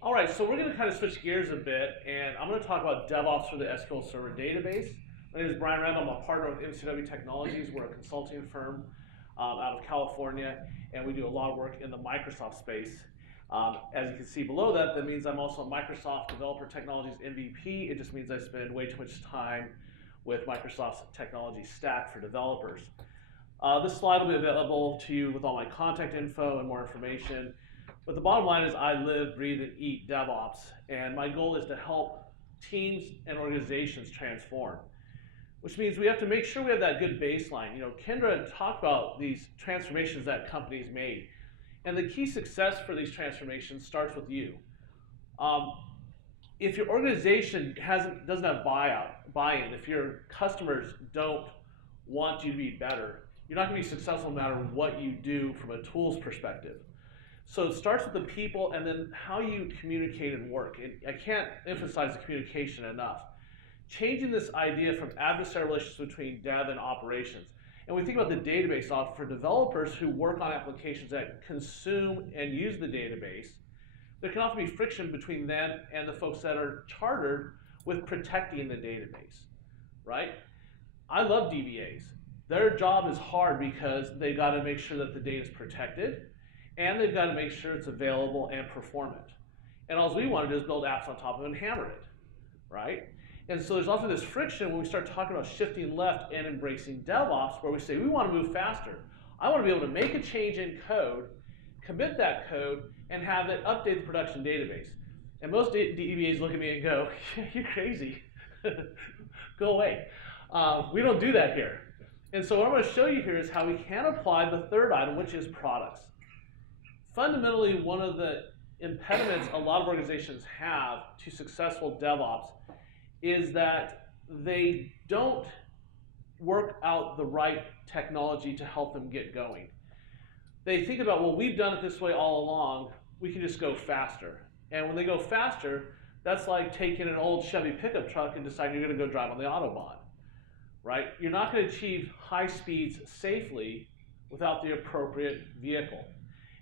All right, so we're going to kind of switch gears a bit, and I'm going to talk about DevOps for the SQL Server database. My name is Brian Randell. I'm a partner with MCW Technologies. We're a consulting firm out of California, and we do a lot of work in the Microsoft space. As you can see below that, that means I'm also a Microsoft Developer Technologies MVP. It just means I spend way too much time with Microsoft's technology stack for developers. This slide will be available to you with all my contact info and more information. But the bottom line is I live, breathe, and eat DevOps, and my goal is to help teams and organizations transform, which means we have to make sure we have that good baseline. You know, Kendra talked about these transformations that companies made, and the key success for these transformations starts with you. If your organization doesn't have buy-in, if your customers don't want you to be better, you're not going to be successful no matter what you do from a tools perspective. So it starts with the people and then how you communicate and work. And I can't emphasize the communication enough. Changing this idea from adversarial relations between dev and operations. And we think about the database for developers who work on applications that consume and use the database. There can often be friction between them and the folks that are chartered with protecting the database, right? I love DBAs. Their job is hard because they've got to make sure that the data is protected, and they've got to make sure it's available and performant. And all we want to do is build apps on top of it and hammer it, right? And so there's often this friction when we start talking about shifting left and embracing DevOps, where we say we want to move faster. I want to be able to make a change in code, commit that code, and have it update the production database. And most DBAs look at me and go, you're crazy. Go away. We don't do that here. And so what I'm going to show you here is how we can apply the third item, which is products. Fundamentally, one of the impediments a lot of organizations have to successful DevOps is that they don't work out the right technology to help them get going. They think about, well, we've done it this way all along, we can just go faster. And when they go faster, that's like taking an old Chevy pickup truck and deciding you're going to go drive on the Autobahn, right? You're not going to achieve high speeds safely without the appropriate vehicle.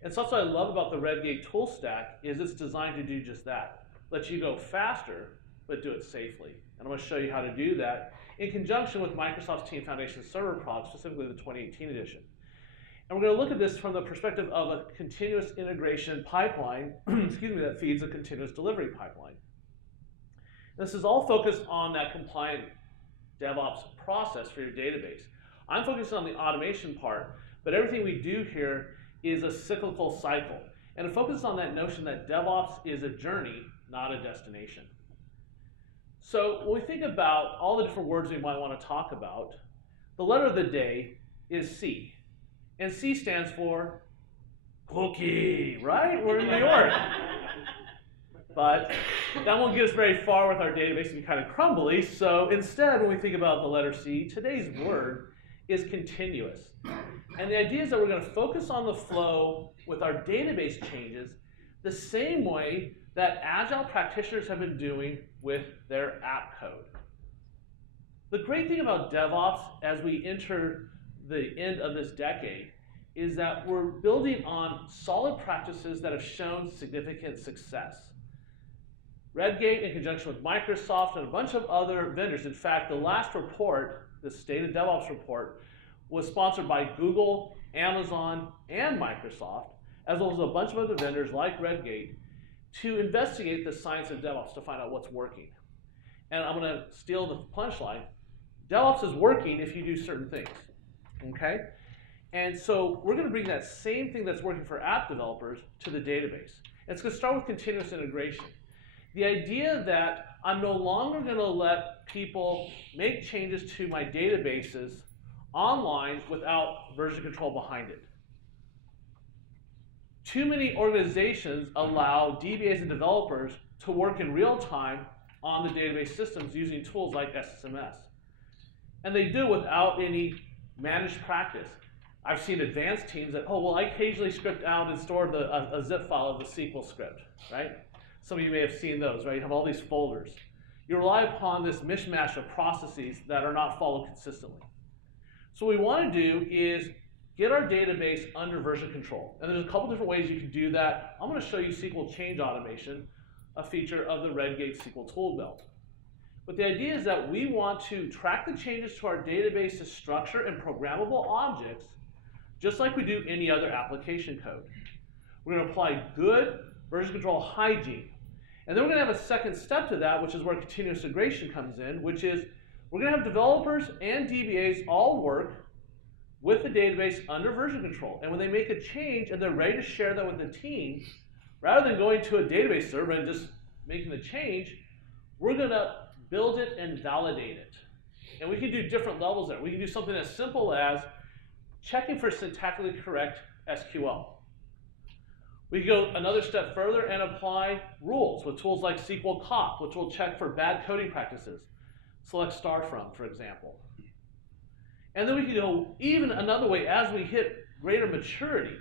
And so that's what I love about the Redgate tool stack is it's designed to do just that. Let you go faster, but do it safely. And I'm going to show you how to do that in conjunction with Microsoft's Team Foundation Server product, specifically the 2018 edition. And we're going to look at this from the perspective of a continuous integration pipeline, that feeds a continuous delivery pipeline. This is all focused on that compliant DevOps process for your database. I'm focused on the automation part, but everything we do here is a cyclical cycle. And it focuses on that notion that DevOps is a journey, not a destination. So when we think about all the different words we might want to talk about, the letter of the day is C. And C stands for cookie, right? We're in New York. But that won't get us very far with our database and be kind of crumbly. So instead, when we think about the letter C, today's word is continuous. And the idea is that we're going to focus on the flow with our database changes the same way that Agile practitioners have been doing with their app code. The great thing about DevOps as we enter the end of this decade is that we're building on solid practices that have shown significant success. Redgate, in conjunction with Microsoft and a bunch of other vendors, in fact, the last report, the State of DevOps report, was sponsored by Google, Amazon, and Microsoft, as well as a bunch of other vendors like Redgate, to investigate the science of DevOps to find out what's working. And I'm going to steal the punchline. DevOps is working if you do certain things, okay? And so we're going to bring that same thing that's working for app developers to the database. And it's going to start with continuous integration. The idea that I'm no longer going to let people make changes to my databases online without version control behind it. Too many organizations allow DBAs and developers to work in real time on the database systems using tools like SSMS. And they do it without any managed practice. I've seen advanced teams that, oh, well, I occasionally script out and store a zip file of the SQL script, right? Some of you may have seen those, right? You have all these folders. You rely upon this mishmash of processes that are not followed consistently. So what we want to do is get our database under version control. And there's a couple different ways you can do that. I'm going to show you SQL change automation. a feature of the Redgate SQL tool belt. But the idea is that we want to track the changes to our database's structure and programmable objects just like we do any other application code. We're going to apply good version control hygiene. And then we're going to have a second step to that, which is where continuous integration comes in, which is we're going to have developers and DBAs all work with the database under version control. And when they make a change and they're ready to share that with the team, rather than going to a database server and just making the change, we're going to build it and validate it. And we can do different levels there. We can do something as simple as checking for syntactically correct SQL. We can go another step further and apply rules with tools like SQL cop, which will check for bad coding practices. Select star from, for example. And then we can go even another way as we hit greater maturity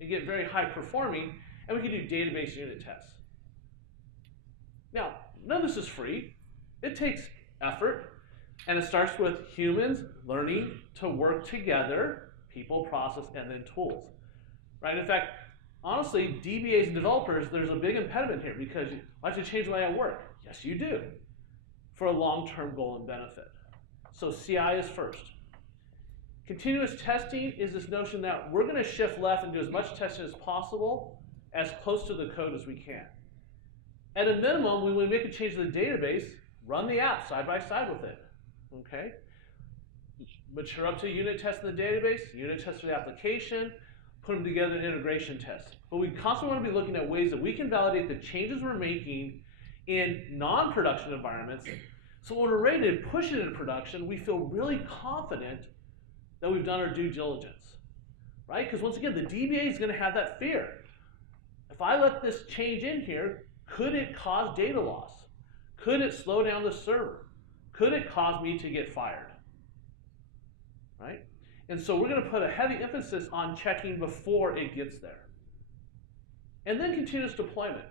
and get very high performing, and we can do database unit tests. Now, none of this is free. It takes effort, and it starts with humans learning to work together, people, process, and then tools. Right? In fact, honestly, DBAs and developers, there's a big impediment here because I have to change the way I work. Yes, you do, for a long-term goal and benefit. So CI is first. Continuous testing is this notion that we're going to shift left and do as much testing as possible, as close to the code as we can. At a minimum, when we make a change to the database, run the app side by side with it. Okay? Mature up to unit test in the database, unit test for the application, put them together in integration tests. But we constantly want to be looking at ways that we can validate the changes we're making in non-production environments, so when we're ready to push it into production, we feel really confident that we've done our due diligence, right? Because once again, the DBA is going to have that fear. If I let this change in here, could it cause data loss? Could it slow down the server? Could it cause me to get fired? Right? And so we're going to put a heavy emphasis on checking before it gets there. And then continuous deployment.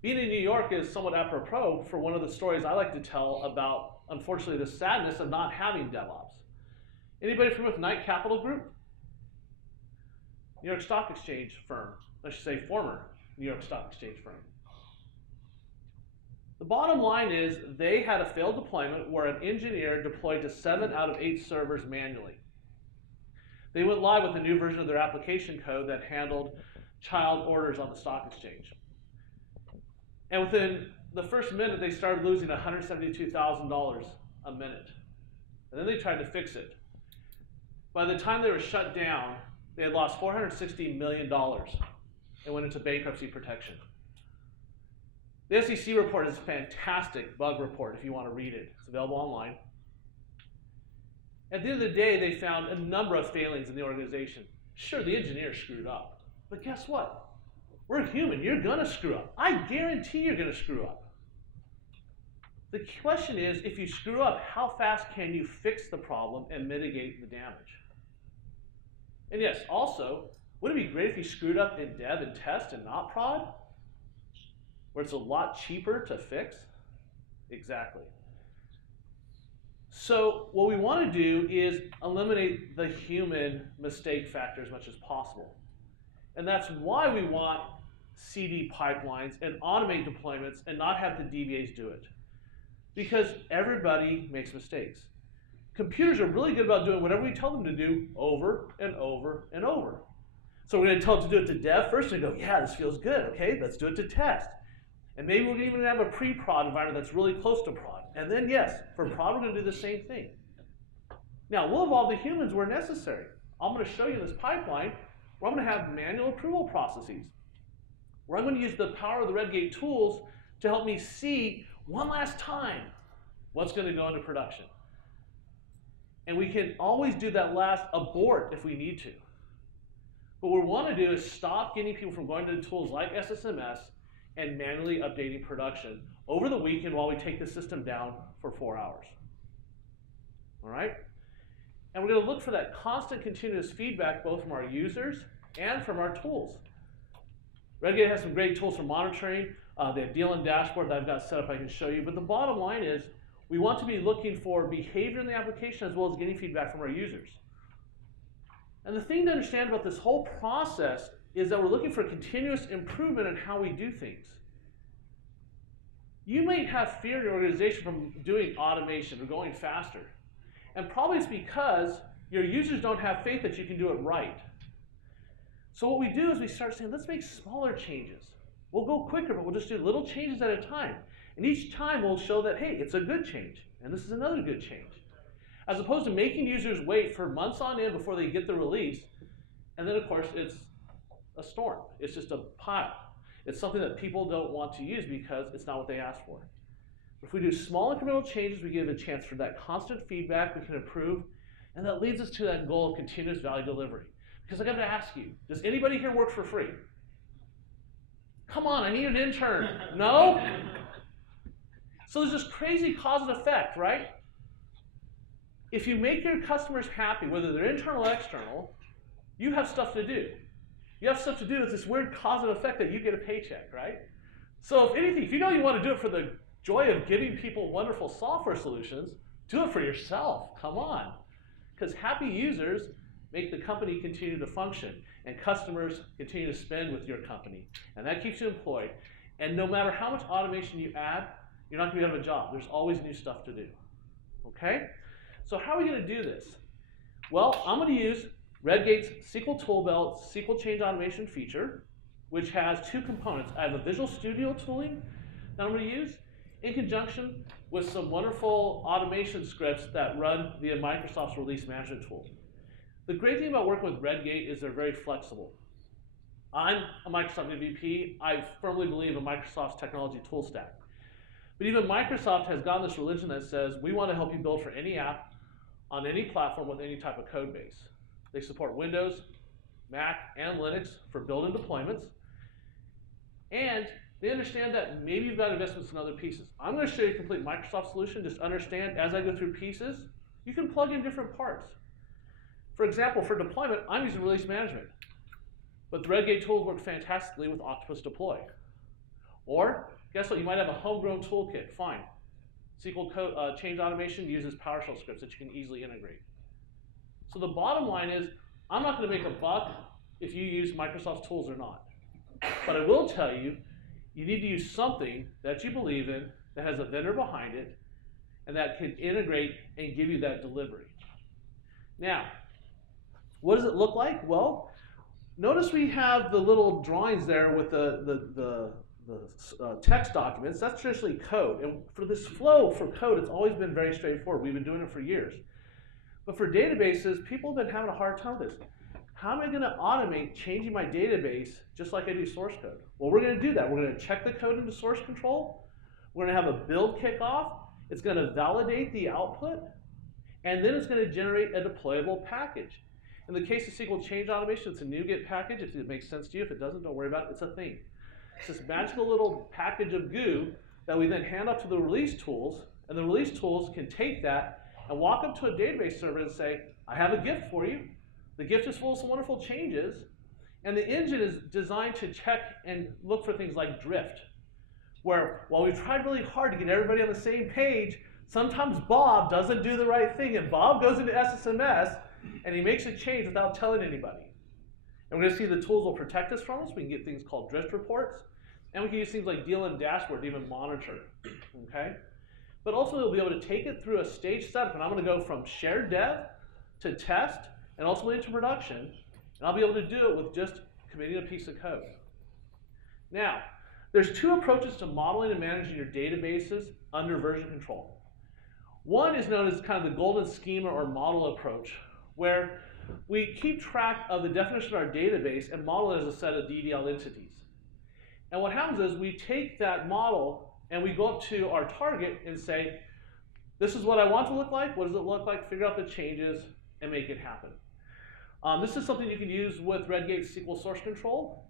Being in New York is somewhat apropos for one of the stories I like to tell about, unfortunately, the sadness of not having DevOps. Anybody familiar with Knight Capital Group? New York Stock Exchange firm. I should say former New York Stock Exchange firm. The bottom line is they had a failed deployment where an engineer deployed to 7 out of 8 servers manually. They went live with a new version of their application code that handled child orders on the stock exchange. And within the first minute, they started losing $172,000 a minute. And then they tried to fix it. By the time they were shut down, they had lost $460 million and went into bankruptcy protection. The SEC report is a fantastic bug report if you want to read it. It's available online. At the end of the day, they found a number of failings in the organization. Sure, the engineer screwed up, but guess what? We're human. You're going to screw up. I guarantee you're going to screw up. The question is, if you screw up, how fast can you fix the problem and mitigate the damage? And yes, also, wouldn't it be great if you screwed up in dev and test and not prod? Where it's a lot cheaper to fix? Exactly. So what we want to do is eliminate the human mistake factor as much as possible. And that's why we want CD pipelines and automate deployments and not have the DBAs do it. Because everybody makes mistakes. Computers are really good about doing whatever we tell them to do over and over and over. So we're going to tell them to do it to dev first and go, yeah, this feels good. Okay, let's do it to test. And maybe we're going to even have a pre-prod environment that's really close to prod. And then yes, for prod, we're going to do the same thing. Now, we'll involve the humans where necessary. I'm going to show you this pipeline where I'm going to have manual approval processes, where I'm going to use the power of the Redgate tools to help me see one last time what's going to go into production. And we can always do that last abort if we need to. But what we want to do is stop getting people from going to tools like SSMS and manually updating production over the weekend while we take the system down for 4 hours. All right? And we're going to look for that constant continuous feedback both from our users and from our tools. Redgate has some great tools for monitoring. They have deal and dashboard that I've got set up I can show you. But the bottom line is we want to be looking for behavior in the application as well as getting feedback from our users. And the thing to understand about this whole process is that we're looking for continuous improvement in how we do things. you might have fear in your organization from doing automation or going faster. And probably it's because your users don't have faith that you can do it right. So what we do is we start saying, let's make smaller changes. We'll go quicker, but we'll just do little changes at a time. And each time we'll show that, hey, it's a good change, and this is another good change. As opposed to making users wait for months on end before they get the release, and then of course it's a storm. It's just a pile. It's something that people don't want to use because it's not what they asked for. If we do small incremental changes, we give a chance for that constant feedback, we can improve, and that leads us to that goal of continuous value delivery. Because I got to ask you, does anybody here work for free? Come on, I need an intern. No? So there's this crazy cause and effect, right? If you make your customers happy, whether they're internal or external, you have stuff to do. You have stuff to do. It's this weird cause and effect that you get a paycheck, right? So if anything, if you know you want to do it for the joy of giving people wonderful software solutions, do it for yourself. Come on. Because happy users make the company continue to function, and customers continue to spend with your company. And that keeps you employed. And no matter how much automation you add, you're not going to be out of a job. There's always new stuff to do. Okay? So how are we going to do this? Well, I'm going to use Redgate's SQL Toolbelt SQL Change Automation feature, which has two components. I have a Visual Studio tooling that I'm going to use in conjunction with some wonderful automation scripts that run via Microsoft's release management tool. The great thing about working with Redgate is they're very flexible. I'm a Microsoft MVP. I firmly believe in Microsoft's technology tool stack. But even Microsoft has gotten this religion that says, we want to help you build for any app on any platform with any type of code base. They support Windows, Mac, and Linux for build and deployments. And they understand that maybe you've got investments in other pieces. I'm going to show you a complete Microsoft solution. Just understand, as I go through pieces, you can plug in different parts. For example, for deployment, I'm using release management. But the Redgate tools work fantastically with Octopus Deploy. Or, guess what? You might have a homegrown toolkit. Fine. SQL Change Automation uses PowerShell scripts that you can easily integrate. So the bottom line is, I'm not going to make a buck if you use Microsoft tools or not. But I will tell you, you need to use something that you believe in, that has a vendor behind it, and that can integrate and give you that delivery. Now, what does it look like? Well, notice we have the little drawings there with the text documents. That's traditionally code. And for this flow for code, it's always been very straightforward. We've been doing it for years. But for databases, people have been having a hard time with this. How am I going to automate changing my database just like I do source code? Well, we're going to do that. We're going to check the code into source control. We're going to have a build kickoff. It's going to validate the output. And then it's going to generate a deployable package. In the case of SQL Change Automation, it's a NuGet package. If it makes sense to you, if it doesn't, don't worry about it. It's a thing. It's this magical little package of goo that we then hand off to the release tools, and the release tools can take that and walk up to a database server and say, I have a gift for you. The gift is full of some wonderful changes, and the engine is designed to check and look for things like drift, where while we've tried really hard to get everybody on the same page, sometimes Bob doesn't do the right thing, and Bob goes into SSMS, and he makes a change without telling anybody. And we're going to see the tools will protect us from this. We can get things called drift reports, and we can use things like DLM dashboard to even monitor, okay? But also we'll be able to take it through a stage setup, and I'm going to go from shared dev to test and ultimately to production, and I'll be able to do it with just committing a piece of code. Now, there's two approaches to modeling and managing your databases under version control. One is known as kind of the golden schema or model approach, where we keep track of the definition of our database and model it as a set of DDL entities. And what happens is we take that model and we go up to our target and say, this is what I want to look like, what does it look like, figure out the changes, and make it happen. This is something you can use with Redgate SQL Source Control.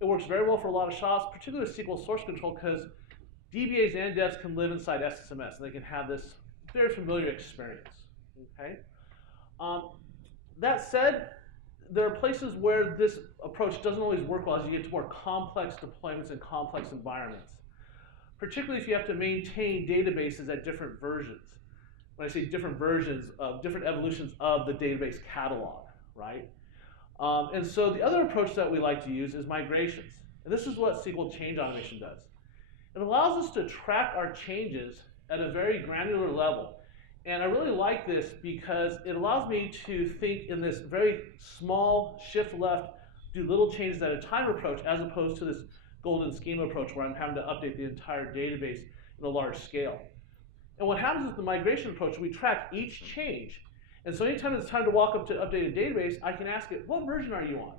It works very well for a lot of shops, particularly with SQL Source Control, because DBAs and devs can live inside SSMS, and they can have this very familiar experience. Okay? That said, there are places where this approach doesn't always work well as you get to more complex deployments and complex environments, particularly if you have to maintain databases at different versions. When I say different versions, of different evolutions of the database catalog, right? And so the other approach that we like to use is migrations. And this is what SQL Change Automation does. It allows us to track our changes at a very granular level. And I really like this because it allows me to think in this very small shift left, do little changes at a time approach, as opposed to this golden schema approach where I'm having to update the entire database in a large scale. And what happens with the migration approach, we track each change. And so anytime it's time to walk up to update a database, I can ask it, what version are you on?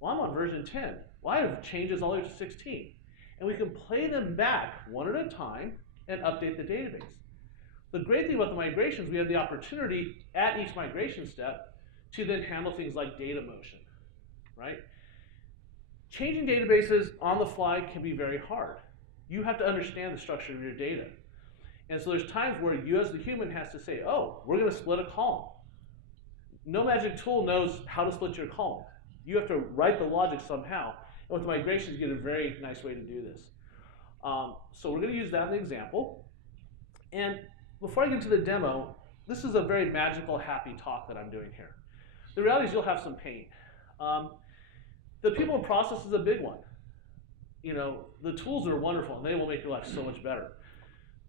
Well, I'm on version 10. Well, I have changes all the way to 16. And we can play them back one at a time and update the database. The great thing about the migrations, we have the opportunity at each migration step to then handle things like data motion, right? Changing databases on the fly can be very hard. You have to understand the structure of your data. And so there's times where you as the human has to say, oh, we're going to split a column. No magic tool knows how to split your column. You have to write the logic somehow. And with the migrations, you get a very nice way to do this. So we're going to use that in the example. And before I get to the demo, this is a very magical, happy talk that I'm doing here. The reality is you'll have some pain. The people and process is a big one. You know, the tools are wonderful, and they will make your life so much better.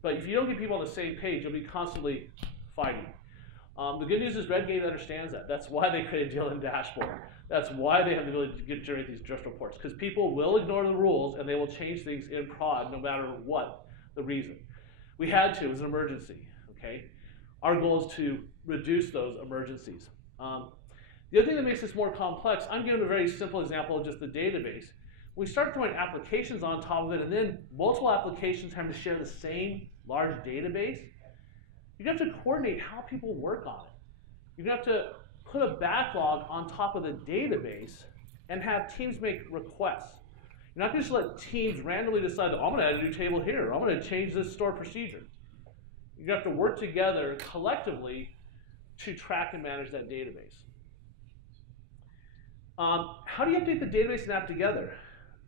But if you don't get people on the same page, you'll be constantly fighting. The good news is Redgate understands that. That's why they created deal and dashboard. That's why they have the ability to generate these drift reports, because people will ignore the rules and they will change things in prod no matter what the reason. We had to, it was an emergency, okay? Our goal is to reduce those emergencies. The other thing that makes this more complex, I'm giving a very simple example of just the database. We start throwing applications on top of it and then multiple applications having to share the same large database. You have to coordinate how people work on it. You have to put a backlog on top of the database and have teams make requests. You're not going to just let teams randomly decide, I'm going to add a new table here, I'm going to change this store procedure. You have to work together collectively to track and manage that database. How do you update the database and app together?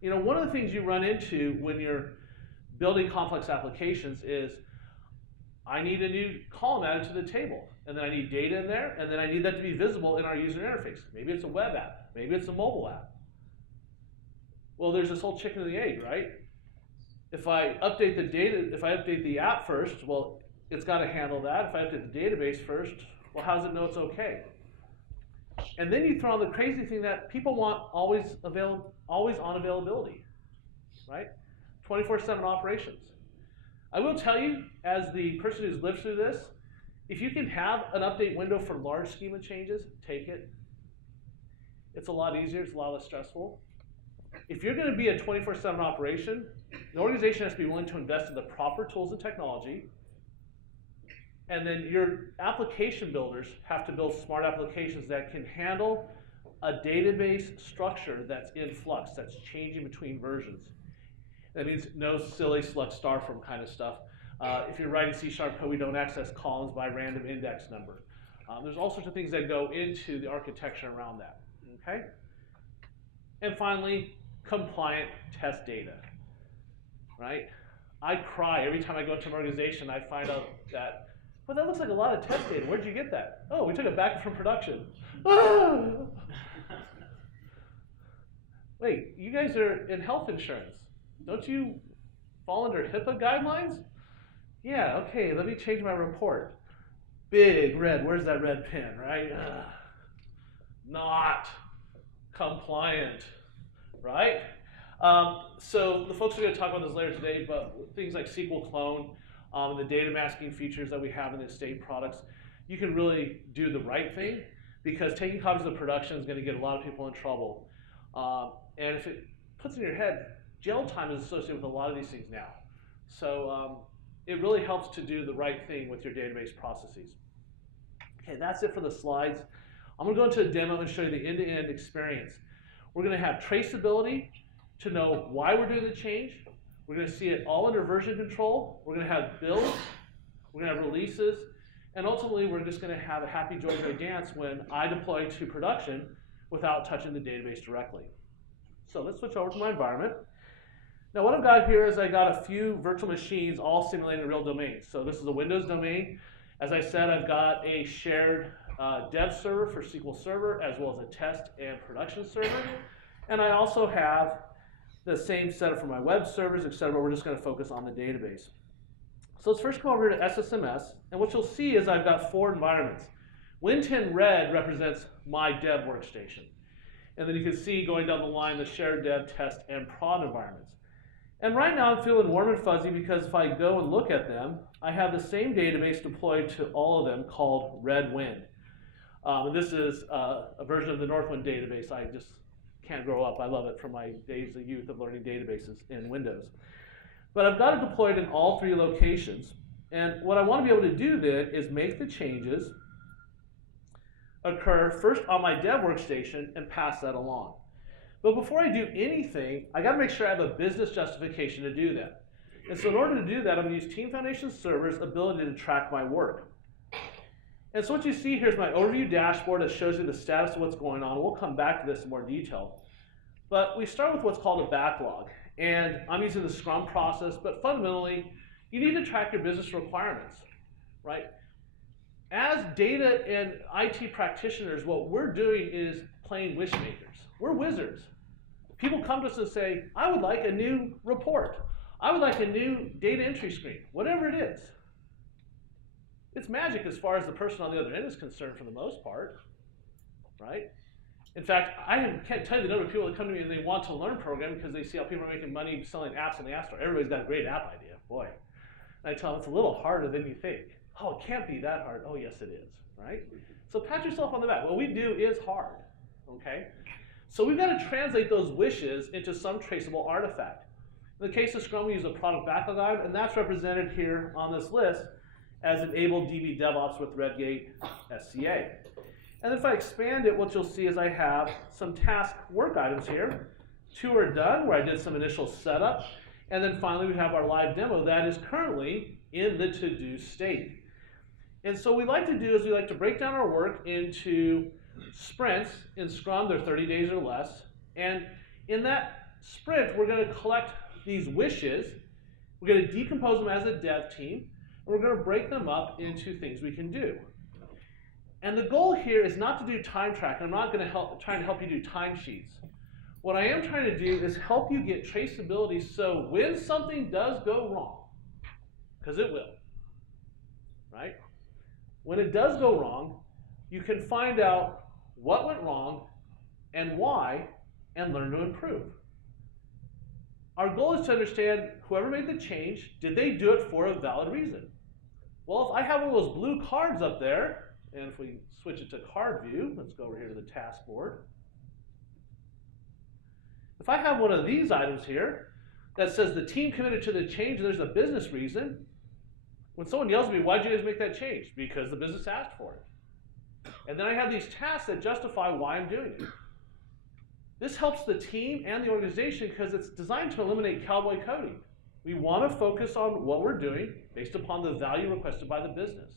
You know, one of the things you run into when you're building complex applications is, I need a new column added to the table, and then I need data in there, and then I need that to be visible in our user interface. Maybe it's a web app, maybe it's a mobile app. Well, there's this whole chicken and the egg, right? If I update the data, if I update the app first, well, it's got to handle that. If I update the database first, well, how does it know it's okay? And then you throw on the crazy thing that people want always on availability, right? 24/7 operations. I will tell you, as the person who's lived through this, if you can have an update window for large schema changes, take it. It's a lot easier, it's a lot less stressful. If you're going to be a 24/7 operation, the organization has to be willing to invest in the proper tools and technology, and then your application builders have to build smart applications that can handle a database structure that's in flux, that's changing between versions. That means no silly select star from kind of stuff. If you're writing C# code, we don't access columns by random index number. There's all sorts of things that go into the architecture around that, okay? And finally, compliant test data, right? I cry every time I go into an organization, I find out that, well, that looks like a lot of test data. Where'd you get that? Oh, we took it back from production. Wait, you guys are in health insurance. Don't you fall under HIPAA guidelines? Yeah, okay, let me change my report. Big red, where's that red pin, right? Not compliant, right? So the folks are going to talk about this later today, but things like SQL clone, the data masking features that we have in the estate products, you can really do the right thing, because taking copies of production is going to get a lot of people in trouble. And if it puts in your head, jail time is associated with a lot of these things now. So it really helps to do the right thing with your database processes. Okay, that's it for the slides. I'm going to go into a demo and show you the end-to-end experience. We're going to have traceability to know why we're doing the change. We're going to see it all under version control. We're going to have builds. We're going to have releases. And ultimately, we're just going to have a happy, joy dance when I deploy to production without touching the database directly. So let's switch over to my environment. Now what I've got here is I got a few virtual machines all simulating real domains. So this is a Windows domain. As I said, I've got a shared dev server for SQL Server, as well as a test and production server. And I also have The same setup for my web servers, etc. We're just going to focus on the database. So let's first come over to SSMS, and what you'll see is I've got 4 environments. Win10 red represents my dev workstation. And then you can see going down the line the shared dev, test, and prod environments. And right now I'm feeling warm and fuzzy because if I go and look at them, I have the same database deployed to all of them called Red Wind. And this is a version of the Northwind database. I just can't grow up. I love it from my days of youth of learning databases in Windows. But I've got it deployed in all 3 locations. And what I want to be able to do then is make the changes occur first on my dev workstation and pass that along. But before I do anything, I got to make sure I have a business justification to do that. And so in order to do that, I'm going to use Team Foundation Server's ability to track my work. And so what you see here is my overview dashboard that shows you the status of what's going on. We'll come back to this in more detail. But we start with what's called a backlog. And I'm using the Scrum process, but fundamentally, you need to track your business requirements, right? As data and IT practitioners, what we're doing is playing wish makers. We're wizards. People come to us and say, I would like a new report. I would like a new data entry screen, whatever it is. It's magic as far as the person on the other end is concerned for the most part, right? In fact, I can't tell you the number of people that come to me and they want to learn programming because they see how people are making money selling apps in the App Store. Everybody's got a great app idea, boy. And I tell them it's a little harder than you think. Oh, it can't be that hard. Oh, yes, it is, right? So pat yourself on the back. What we do is hard, okay? So we've got to translate those wishes into some traceable artifact. In the case of Scrum, we use a product backlog item, and that's represented here on this list as enabled DB DevOps with Redgate SCA. And if I expand it, what you'll see is I have some task work items here. 2 are done, where I did some initial setup. And then finally, we have our live demo that is currently in the to-do state. And so what we like to do is we like to break down our work into sprints. In Scrum, they're 30 days or less. And in that sprint, we're going to collect these wishes. We're going to decompose them as a dev team. And we're going to break them up into things we can do. And the goal here is not to do time tracking. I'm not going to try to help you do timesheets. What I am trying to do is help you get traceability so when something does go wrong, because it will, right? When it does go wrong, you can find out what went wrong and why and learn to improve. Our goal is to understand whoever made the change, did they do it for a valid reason? Well, if I have one of those blue cards up there, and if we switch it to card view, let's go over here to the task board. If I have one of these items here that says the team committed to the change and there's a business reason, when someone yells at me, why'd you guys make that change? Because the business asked for it. And then I have these tasks that justify why I'm doing it. This helps the team and the organization because it's designed to eliminate cowboy coding. We want to focus on what we're doing based upon the value requested by the business.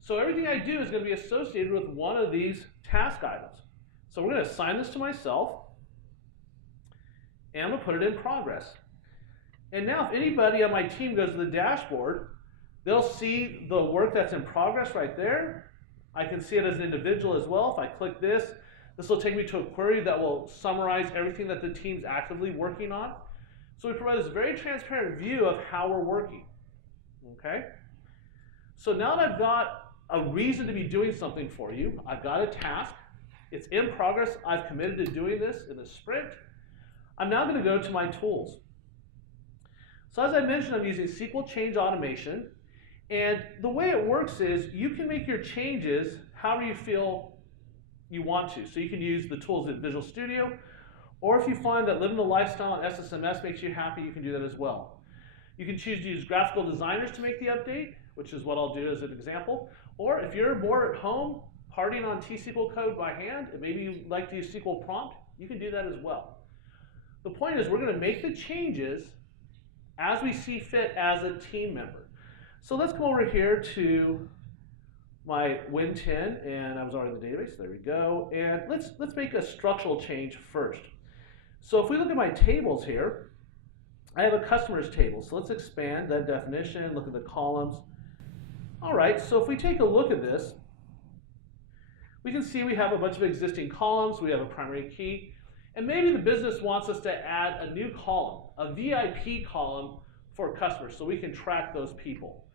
So everything I do is going to be associated with one of these task items. So we're going to assign this to myself, and I'm going to put it in progress. And now if anybody on my team goes to the dashboard, they'll see the work that's in progress right there. I can see it as an individual as well. If I click this, this will take me to a query that will summarize everything that the team's actively working on. So we provide this very transparent view of how we're working, okay? So now that I've got a reason to be doing something for you, I've got a task, it's in progress, I've committed to doing this in the sprint, I'm now going to go to my tools. So as I mentioned, I'm using SQL Change Automation, and the way it works is you can make your changes however you feel you want to. So you can use the tools in Visual Studio, or if you find that living the lifestyle on SSMS makes you happy, you can do that as well. You can choose to use graphical designers to make the update, which is what I'll do as an example. Or if you're more at home partying on T-SQL code by hand, and maybe you like to use SQL prompt, you can do that as well. The point is we're going to make the changes as we see fit as a team member. So let's go over here to my Win10, and I was already in the database, there we go. And let's make a structural change first. So if we look at my tables here, I have a customers table. So let's expand that definition, look at the columns. All right, so if we take a look at this, we can see we have a bunch of existing columns, we have a primary key, And maybe the business wants us to add a new column, a VIP column for customers, so we can track those people.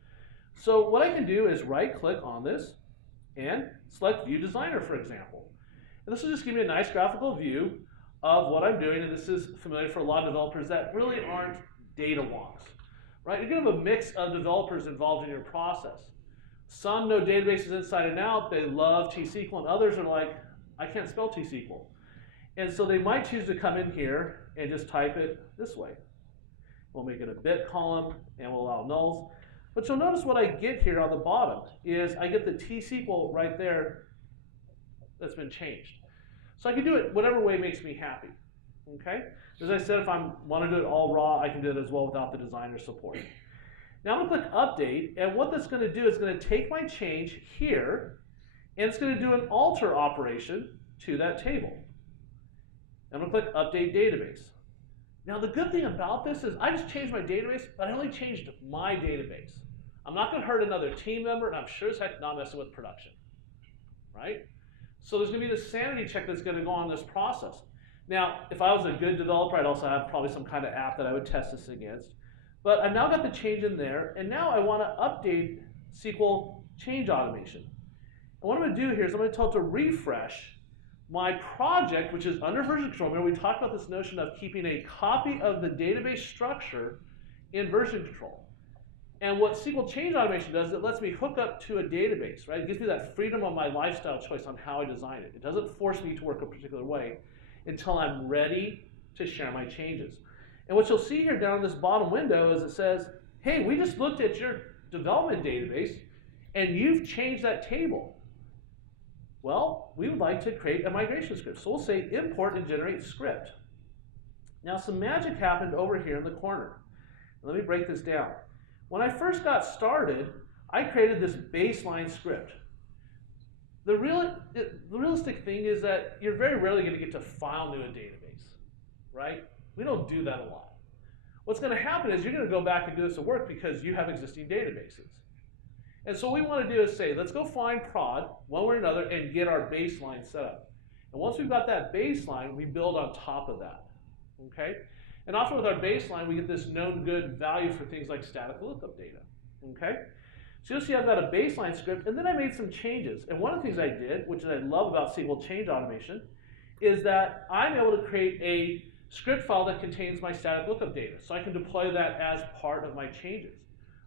So what I can do is right-click on this and select View Designer, for example. And this will just give me a nice graphical view of what I'm doing, and this is familiar for a lot of developers that really aren't data wonks, right? You're going to have a mix of developers involved in your process. Some know databases inside and out, they love T-SQL, and others are like, I can't spell T-SQL. And so they might choose to come in here and just type it this way. We'll make it a bit column, and we'll allow nulls. But you'll notice what I get here on the bottom is I get the T-SQL right there that's been changed. So I can do it whatever way makes me happy, okay? As I said, if I want to do it all raw, I can do it as well without the designer support. Now I'm going to click Update, and what that's going to do is going to take my change here, and it's going to do an alter operation to that table. I'm going to click Update Database. Now the good thing about this is I just changed my database, but I only changed my database. I'm not going to hurt another team member, and I'm sure as heck not messing with production, right? So there's going to be this sanity check that's going to go on this process. Now, if I was a good developer, I'd also have probably some kind of app that I would test this against. But I've now got the change in there, and now I want to update SQL change automation. And what I'm going to do here is I'm going to tell it to refresh my project, which is under version control. Remember, we talked about this notion of keeping a copy of the database structure in version control. And what SQL change automation does, it lets me hook up to a database, right? It gives me that freedom of my lifestyle choice on how I design it. It doesn't force me to work a particular way until I'm ready to share my changes. And what you'll see here down in this bottom window is it says, hey, we just looked at your development database and you've changed that table. Well, we would like to create a migration script. So we'll say import and generate script. Now some magic happened over here in the corner. Let me break this down. When I first got started, I created this baseline script. The realistic thing is that you're very rarely going to get to file new a database, right? We don't do that a lot. What's going to happen is you're going to go back and do this at work because you have existing databases. And so what we want to do is say, let's go find prod, one way or another, and get our baseline set up. And once we've got that baseline, we build on top of that, okay? And often with our baseline, we get this known good value for things like static lookup data, okay? So you'll see I've got a baseline script, and then I made some changes. And one of the things I did, which I love about SQL change automation, is that I'm able to create a script file that contains my static lookup data. So I can deploy that as part of my changes.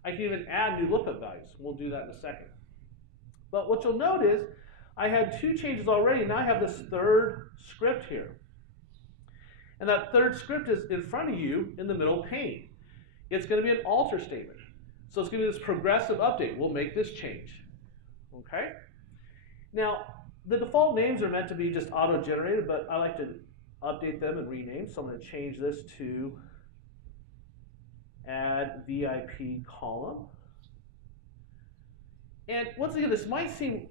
I can even add new lookup values. We'll do that in a second. But what you'll note is I had two changes already. Now I have this third script here. And that third script is in front of you in the middle pane. It's going to be an alter statement. So it's going to be this progressive update. We'll make this change. Okay? Now, the default names are meant to be just auto-generated, but I like to update them and rename. So I'm going to change this to add VIP column. And once again, this might seem,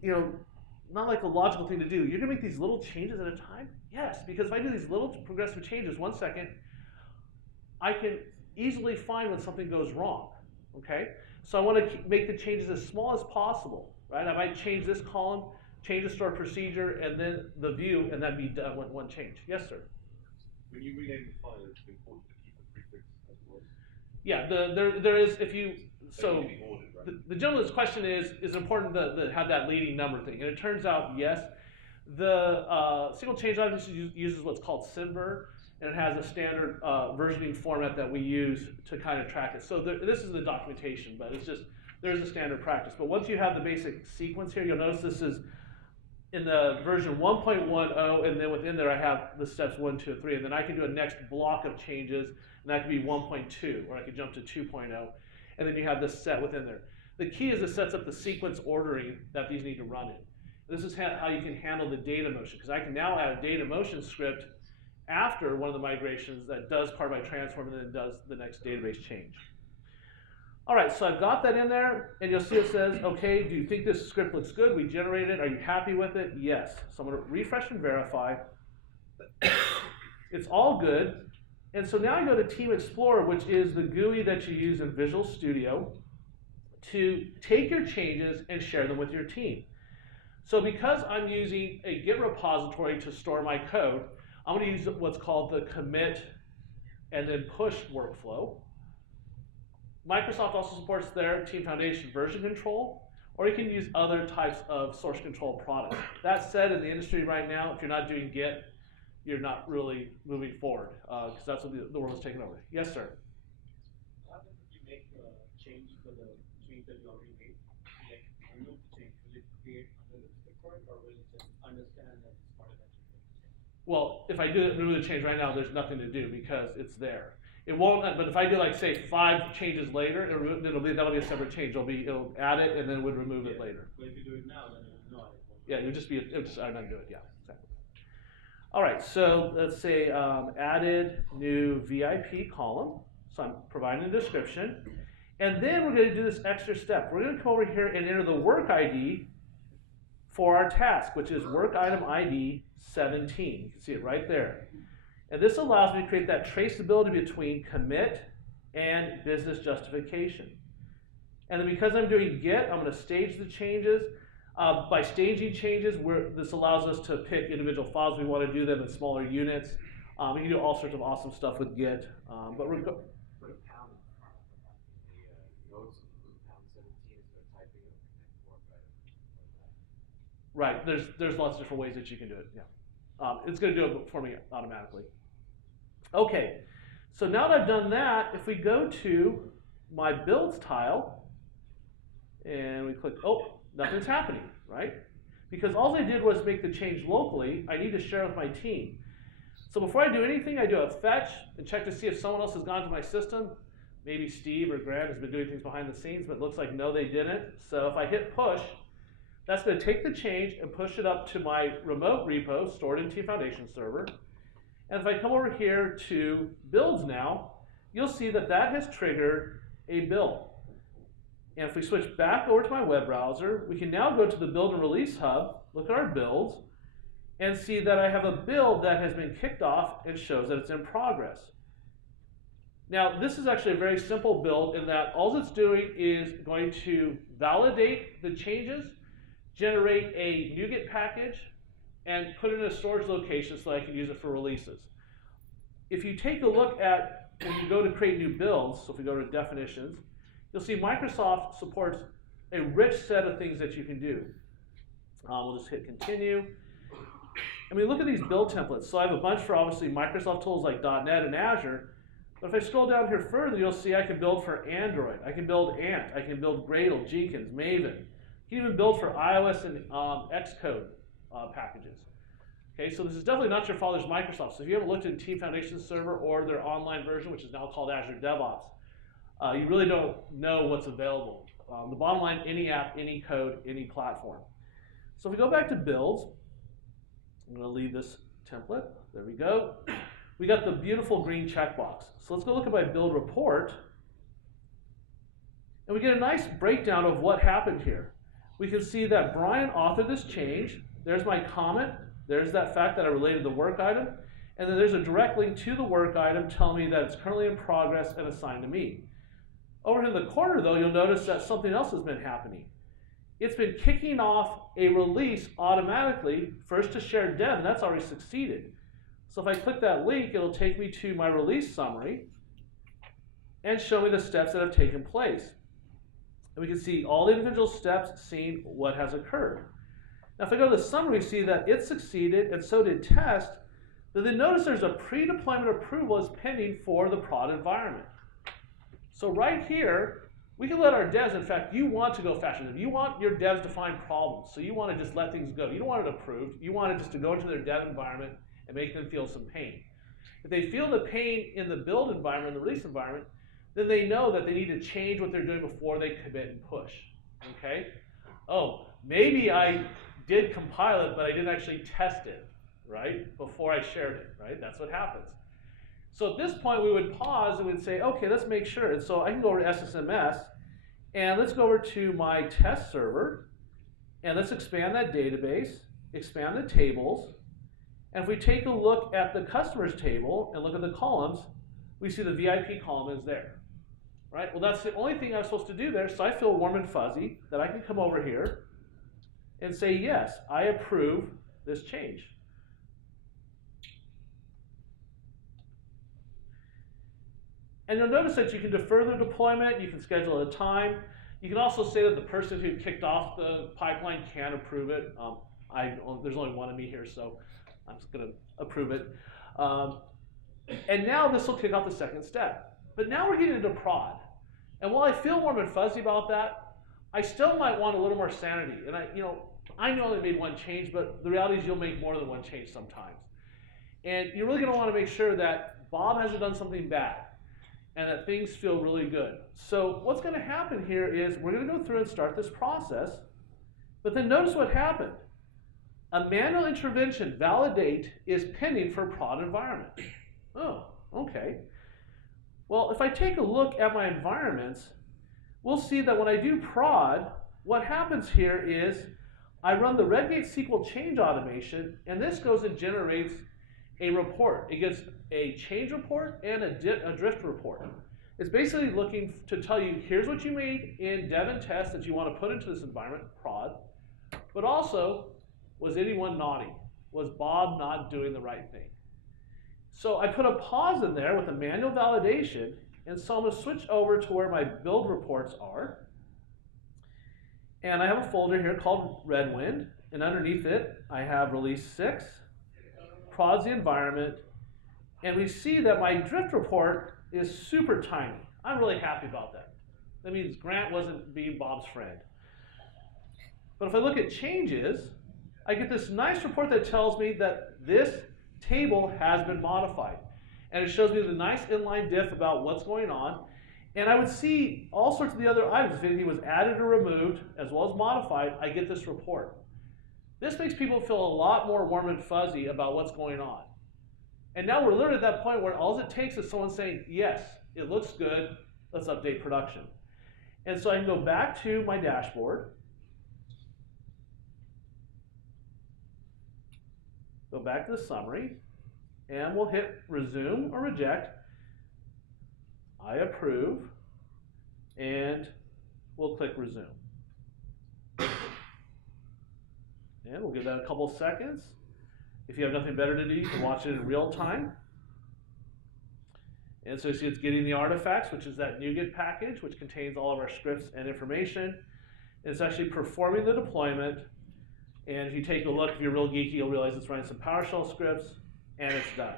not like a logical thing to do. You're going to make these little changes at a time? Yes, because if I do these little progressive changes, 1 second, I can easily find when something goes wrong, okay? So I want to make the changes as small as possible, right? I might change this column, change the stored procedure, and then the view, and that'd be done with one change. Yes, sir? When you rename the file, it's important to keep the prefix as it was. Yeah, there is, if you, so the gentleman's question is important to have that leading number thing, and it turns out, yes, the SQL change automation uses what's called Simber, and it has a standard versioning format that we use to kind of track it. So this is the documentation, but it's just, there's a standard practice. But once you have the basic sequence here, you'll notice this is in the version 1.10, and then within there I have the steps 1, 2, and 3, and then I can do a next block of changes, and that could be 1.2, or I could jump to 2.0, and then you have this set within there. The key is it sets up the sequence ordering that these need to run in. This is how you can handle the data motion, because I can now add a data motion script after one of the migrations that does part of my transform and then does the next database change. All right, so I've got that in there, and you'll see it says, okay, do you think this script looks good? We generated it. Are you happy with it? Yes. So I'm going to refresh and verify. It's all good. And so now I go to Team Explorer, which is the GUI that you use in Visual Studio to take your changes and share them with your team. So because I'm using a Git repository to store my code, I'm going to use what's called the commit and then push workflow. Microsoft also supports their Team Foundation version control, or you can use other types of source control products. That said, in the industry right now, if you're not doing Git, you're not really moving forward, because that's what the world is taking over. Yes, sir? How does you make a change for the change that you already made? Like, remove the change, will it create another record, or will it just understand that it's part of that change? Well, if I do remove the change right now, there's nothing to do because it's there. It won't, but if I do like say 5 changes later, that'll be a separate change. It'll add it and then it would remove it later. But if you do it now, then it will know it. Yeah, it'll just I'm not doing it. Yeah, exactly. All right, so let's say added new VIP column. So I'm providing a description, and then we're going to do this extra step. We're going to come over here and enter the work ID for our task, which is work item ID 17. You can see it right there. And this allows me to create that traceability between commit and business justification. And then because I'm doing Git, I'm going to stage the changes. By staging changes, this allows us to pick individual files. We want to do them in smaller units. We can do all sorts of awesome stuff with Git. But we're Put a pound in the notes of pound 17 is for typing of work item. right. There's lots of different ways that you can do it. Yeah. It's going to do it for me automatically. Okay, so now that I've done that, if we go to my builds tile, and we click, oh, nothing's happening, right? Because all I did was make the change locally, I need to share with my team. So before I do anything, I do a fetch and check to see if someone else has gone to my system. Maybe Steve or Grant has been doing things behind the scenes, but it looks like no, they didn't. So if I hit push, that's going to take the change and push it up to my remote repo stored in Team Foundation Server. And if I come over here to builds now, you'll see that that has triggered a build. And if we switch back over to my web browser, we can now go to the build and release hub, look at our builds, and see that I have a build that has been kicked off and shows that it's in progress. Now, this is actually a very simple build in that all it's doing is going to validate the changes, generate a NuGet package, and put it in a storage location so I can use it for releases. If you take a look at when you go to create new builds, so if we go to definitions, you'll see Microsoft supports a rich set of things that you can do. We'll just hit continue. I mean, look at these build templates. So I have a bunch for obviously Microsoft tools like .NET and Azure. But if I scroll down here further, you'll see I can build for Android. I can build Ant. I can build Gradle, Jenkins, Maven. You can even build for iOS and Xcode packages. Okay, so this is definitely not your father's Microsoft. So if you haven't looked at Team Foundation Server or their online version, which is now called Azure DevOps, you really don't know what's available. The bottom line, any app, any code, any platform. So if we go back to builds, I'm going to leave this template. There we go. We got the beautiful green checkbox. So let's go look at my build report. And we get a nice breakdown of what happened here. We can see that Brian authored this change. There's my comment. There's that fact that I related the work item. And then there's a direct link to the work item telling me that it's currently in progress and assigned to me. Over in the corner, though, you'll notice that something else has been happening. It's been kicking off a release automatically, first to shared dev, and that's already succeeded. So if I click that link, it'll take me to my release summary and show me the steps that have taken place. And we can see all the individual steps, seeing what has occurred. Now if I go to the summary, we see that it succeeded, and so did test, but then notice there's a pre-deployment approval is pending for the prod environment. So right here, we can let our devs, in fact, you want to go faster. If you want your devs to find problems, so you want to just let things go. You don't want it approved. You want it just to go into their dev environment and make them feel some pain. If they feel the pain in the build environment, the release environment, then they know that they need to change what they're doing before they commit and push, okay? Oh, maybe I did compile it, but I didn't actually test it, right, before I shared it, right? That's what happens. So at this point, we would pause and we'd say, okay, let's make sure. And so I can go over to SSMS, and let's go over to my test server, and let's expand that database, expand the tables, and if we take a look at the customers table and look at the columns, we see the VIP column is there, right? Well, that's the only thing I'm supposed to do there, so I feel warm and fuzzy that I can come over here and say, yes, I approve this change. And you'll notice that you can defer the deployment, you can schedule a time. You can also say that the person who kicked off the pipeline can approve it. There's only one of me here, so I'm just going to approve it. And now this will kick off the second step. But now we're getting into prod. And while I feel warm and fuzzy about that, I still might want a little more sanity. And I know I made one change, but the reality is you'll make more than one change sometimes. And you're really going to want to make sure that Bob hasn't done something bad and that things feel really good. So what's going to happen here is we're going to go through and start this process, but then notice what happened. A manual intervention validate is pending for prod environment. Oh, okay. Well, if I take a look at my environments, we'll see that when I do prod, what happens here is I run the Redgate SQL change automation, and this goes and generates a report. It gets a change report and a drift report. It's basically looking to tell you, here's what you made in dev and test that you want to put into this environment, prod, but also, was anyone naughty? Was Bob not doing the right thing? So I put a pause in there with a manual validation, and so I'm going to switch over to where my build reports are. And I have a folder here called Redwind, and underneath it, I have release 6, prods the environment, and we see that my drift report is super tiny. I'm really happy about that. That means Grant wasn't being Bob's friend. But if I look at changes, I get this nice report that tells me that this table has been modified. And it shows me the nice inline diff about what's going on. And I would see all sorts of the other items. If anything was added or removed, as well as modified, I get this report. This makes people feel a lot more warm and fuzzy about what's going on. And now we're literally at that point where all it takes is someone saying, yes, it looks good, let's update production. And so I can go back to my dashboard, go back to the summary, and we'll hit resume or reject. I approve, and we'll click resume. And we'll give that a couple seconds. If you have nothing better to do, you can watch it in real time. And so you see it's getting the artifacts, which is that NuGet package, which contains all of our scripts and information. It's actually performing the deployment. And if you take a look, if you're real geeky, you'll realize it's running some PowerShell scripts, and it's done.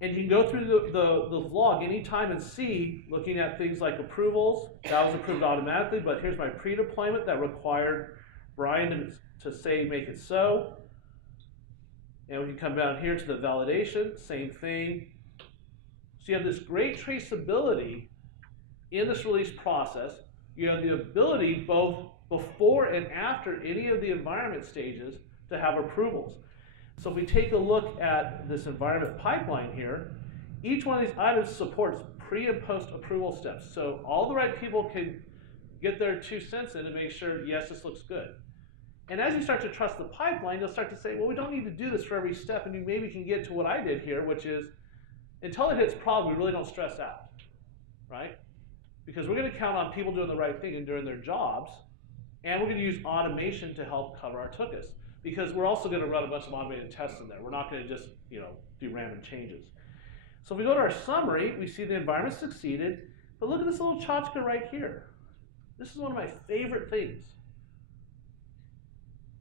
And you can go through the log anytime and see, looking at things like approvals, that was approved automatically, but here's my pre-deployment that required Brian to say, make it so. And we can come down here to the validation, same thing. So you have this great traceability in this release process. You have the ability both before and after any of the environment stages to have approvals. So if we take a look at this environment pipeline here, each one of these items supports pre and post approval steps. So all the right people can get their 2 cents in to make sure, yes, this looks good. And as you start to trust the pipeline, you'll start to say, well, we don't need to do this for every step, and you maybe can get to what I did here, which is, until it hits prod, we really don't stress out, right? Because we're going to count on people doing the right thing and doing their jobs, and we're going to use automation to help cover our tuchus, because we're also going to run a bunch of automated tests in there. We're not going to just, do random changes. So if we go to our summary, we see the environment succeeded, but look at this little tchotchke right here. This is one of my favorite things.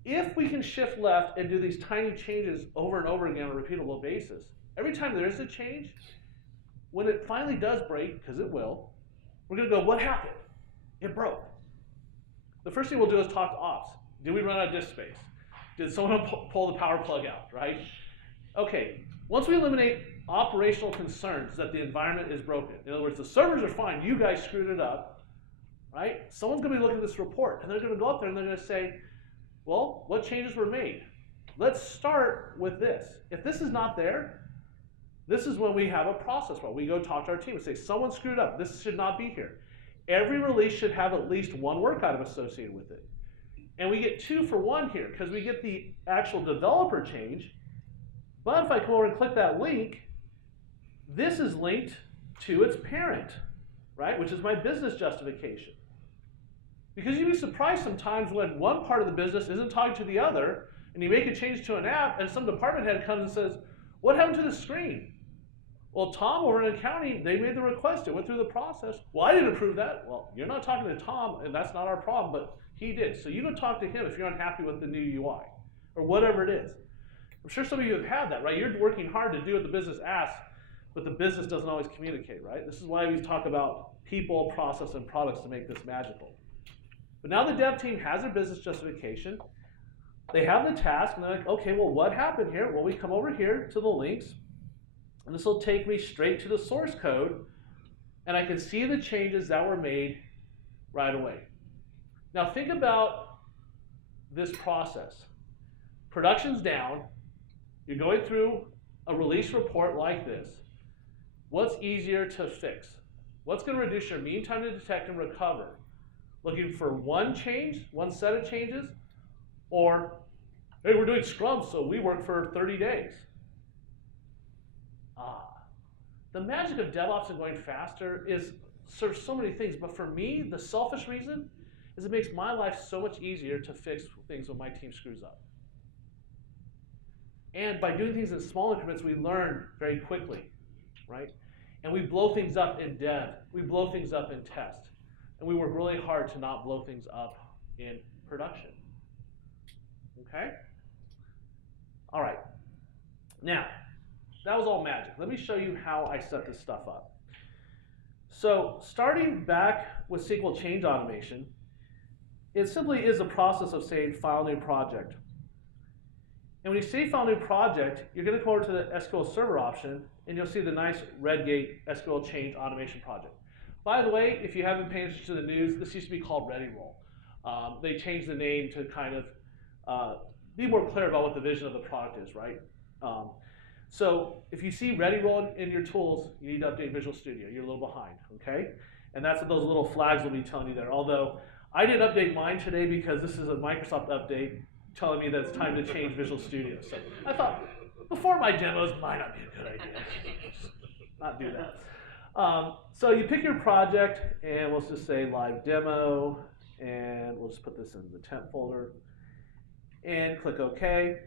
If we can shift left and do these tiny changes over and over again on a repeatable basis, every time there is a change, when it finally does break, because it will, we're going to go, what happened? It broke. The first thing we'll do is talk to ops. Did we run out of disk space? Did someone pull the power plug out, right? Okay, once we eliminate operational concerns that the environment is broken, in other words, the servers are fine, you guys screwed it up, right? Someone's going to be looking at this report, and they're going to go up there and they're going to say, well, what changes were made? Let's start with this. If this is not there, this is when we have a process where we go talk to our team and say, someone screwed up. This should not be here. Every release should have at least one work item associated with it. And we get 2 for 1 here because we get the actual developer change. But if I come over and click that link, this is linked to its parent, right? Which is my business justification. Because you'd be surprised sometimes when one part of the business isn't talking to the other, and you make a change to an app, and some department head comes and says, what happened to the screen? Well, Tom over in accounting, they made the request. It went through the process. Well, I didn't approve that. Well, you're not talking to Tom, and that's not our problem, but he did. So you go talk to him if you're unhappy with the new UI or whatever it is. I'm sure some of you have had that, right? You're working hard to do what the business asks, but the business doesn't always communicate, right? This is why we talk about people, process, and products to make this magical. But now the dev team has their business justification. They have the task, and they're like, okay, well, what happened here? Well, we come over here to the links, and this will take me straight to the source code, and I can see the changes that were made right away. Now think about this process. Production's down. You're going through a release report like this. What's easier to fix? What's going to reduce your mean time to detect and recover? Looking for one change, one set of changes, or, hey, we're doing Scrum, so we work for 30 days. The magic of DevOps and going faster serves so many things, but for me, the selfish reason is it makes my life so much easier to fix things when my team screws up. And by doing things in small increments, we learn very quickly, right? And we blow things up in dev, we blow things up in test, and we work really hard to not blow things up in production. Okay? All right. Now, that was all magic. Let me show you how I set this stuff up. So starting back with SQL change automation, it simply is a process of saying file new project. And when you say file new project, you're going to go over to the SQL Server option, and you'll see the nice red gate SQL change automation project. By the way, if you haven't paid attention to the news, this used to be called ReadyRoll. They changed the name to kind of be more clear about what the vision of the product is, right? So if you see ReadyRoll in your tools, you need to update Visual Studio. You're a little behind, okay? And that's what those little flags will be telling you there. Although I didn't update mine today because this is a Microsoft update telling me that it's time to change Visual Studio. So I thought, before my demos, might not be a good idea. Not do that. So you pick your project, and we'll just say live demo, and we'll just put this in the temp folder, and click OK.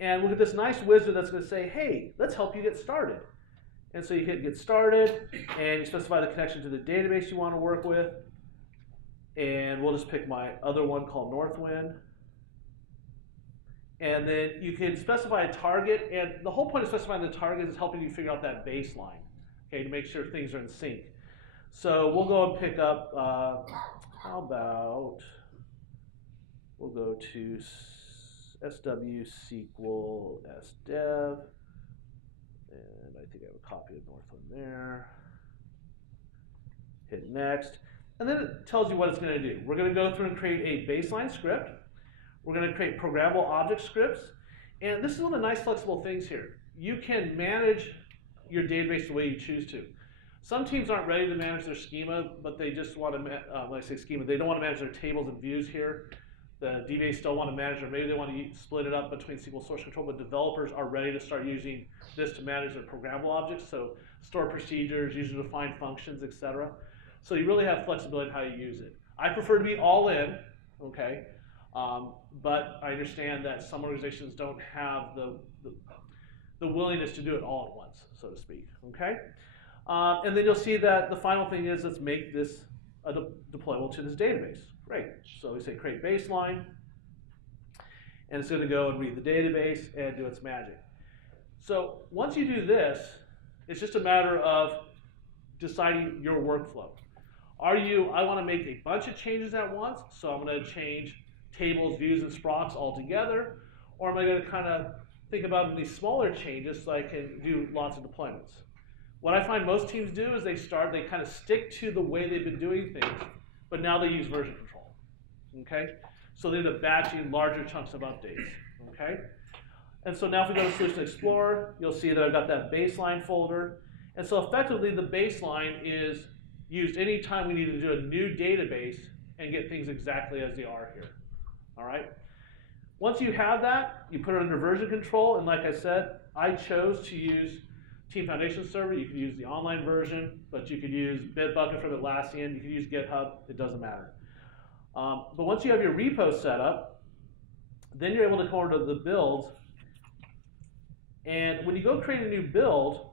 And we'll get this nice wizard that's going to say, hey, let's help you get started. And so you hit get started, and you specify the connection to the database you want to work with. And we'll just pick my other one called Northwind. And then you can specify a target, and the whole point of specifying the target is helping you figure out that baseline, okay, to make sure things are in sync. So we'll go and pick up, how about, we'll go to SW SQL SDev, and I think I have a copy of Northwind there. Hit next, and then it tells you what it's going to do. We're going to go through and create a baseline script. We're going to create programmable object scripts, and this is one of the nice flexible things here. You can manage your database the way you choose to. Some teams aren't ready to manage their schema, but they just want to, when I say schema, they don't want to manage their tables and views here. The DBAs still want to manage, or maybe they want to split it up between SQL source control, but developers are ready to start using this to manage their programmable objects, so store procedures, user-defined functions, etc. So you really have flexibility in how you use it. I prefer to be all in, okay, but I understand that some organizations don't have the willingness to do it all at once, so to speak, okay? And then you'll see that the final thing is let's make this deployable to this database. Great. So we say create baseline, and it's going to go and read the database and do its magic. So once you do this, it's just a matter of deciding your workflow. I want to make a bunch of changes at once, so I'm going to change tables, views, and sprocs all together, or am I going to kind of think about these smaller changes so I can do lots of deployments? What I find most teams do is they kind of stick to the way they've been doing things, but now they use version control. Okay, so they end up batching larger chunks of updates. Okay, and so now if we go to Solution Explorer, you'll see that I've got that baseline folder, and so effectively the baseline is used anytime we need to do a new database and get things exactly as they are here. All right. Once you have that, you put it under version control, and like I said, I chose to use Team Foundation Server. You could use the online version, but you could use Bitbucket from Atlassian. You could use GitHub. It doesn't matter. But once you have your repo set up, then you're able to go over to the build, And when you go create a new build,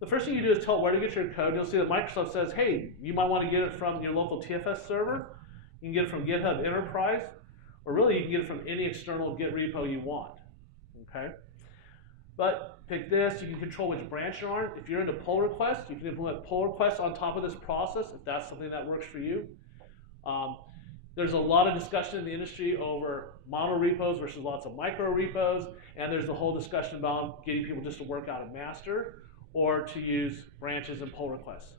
the first thing you do is tell it where to get your code. You'll see that Microsoft says, hey, you might want to get it from your local TFS server. You can get it from GitHub Enterprise, or really you can get it from any external Git repo you want, okay? But pick this, you can control which branch you're on. If you're into pull requests, you can implement pull requests on top of this process if that's something that works for you. There's a lot of discussion in the industry over mono repos versus lots of micro repos, and there's the whole discussion about getting people just to work out of master or to use branches and pull requests.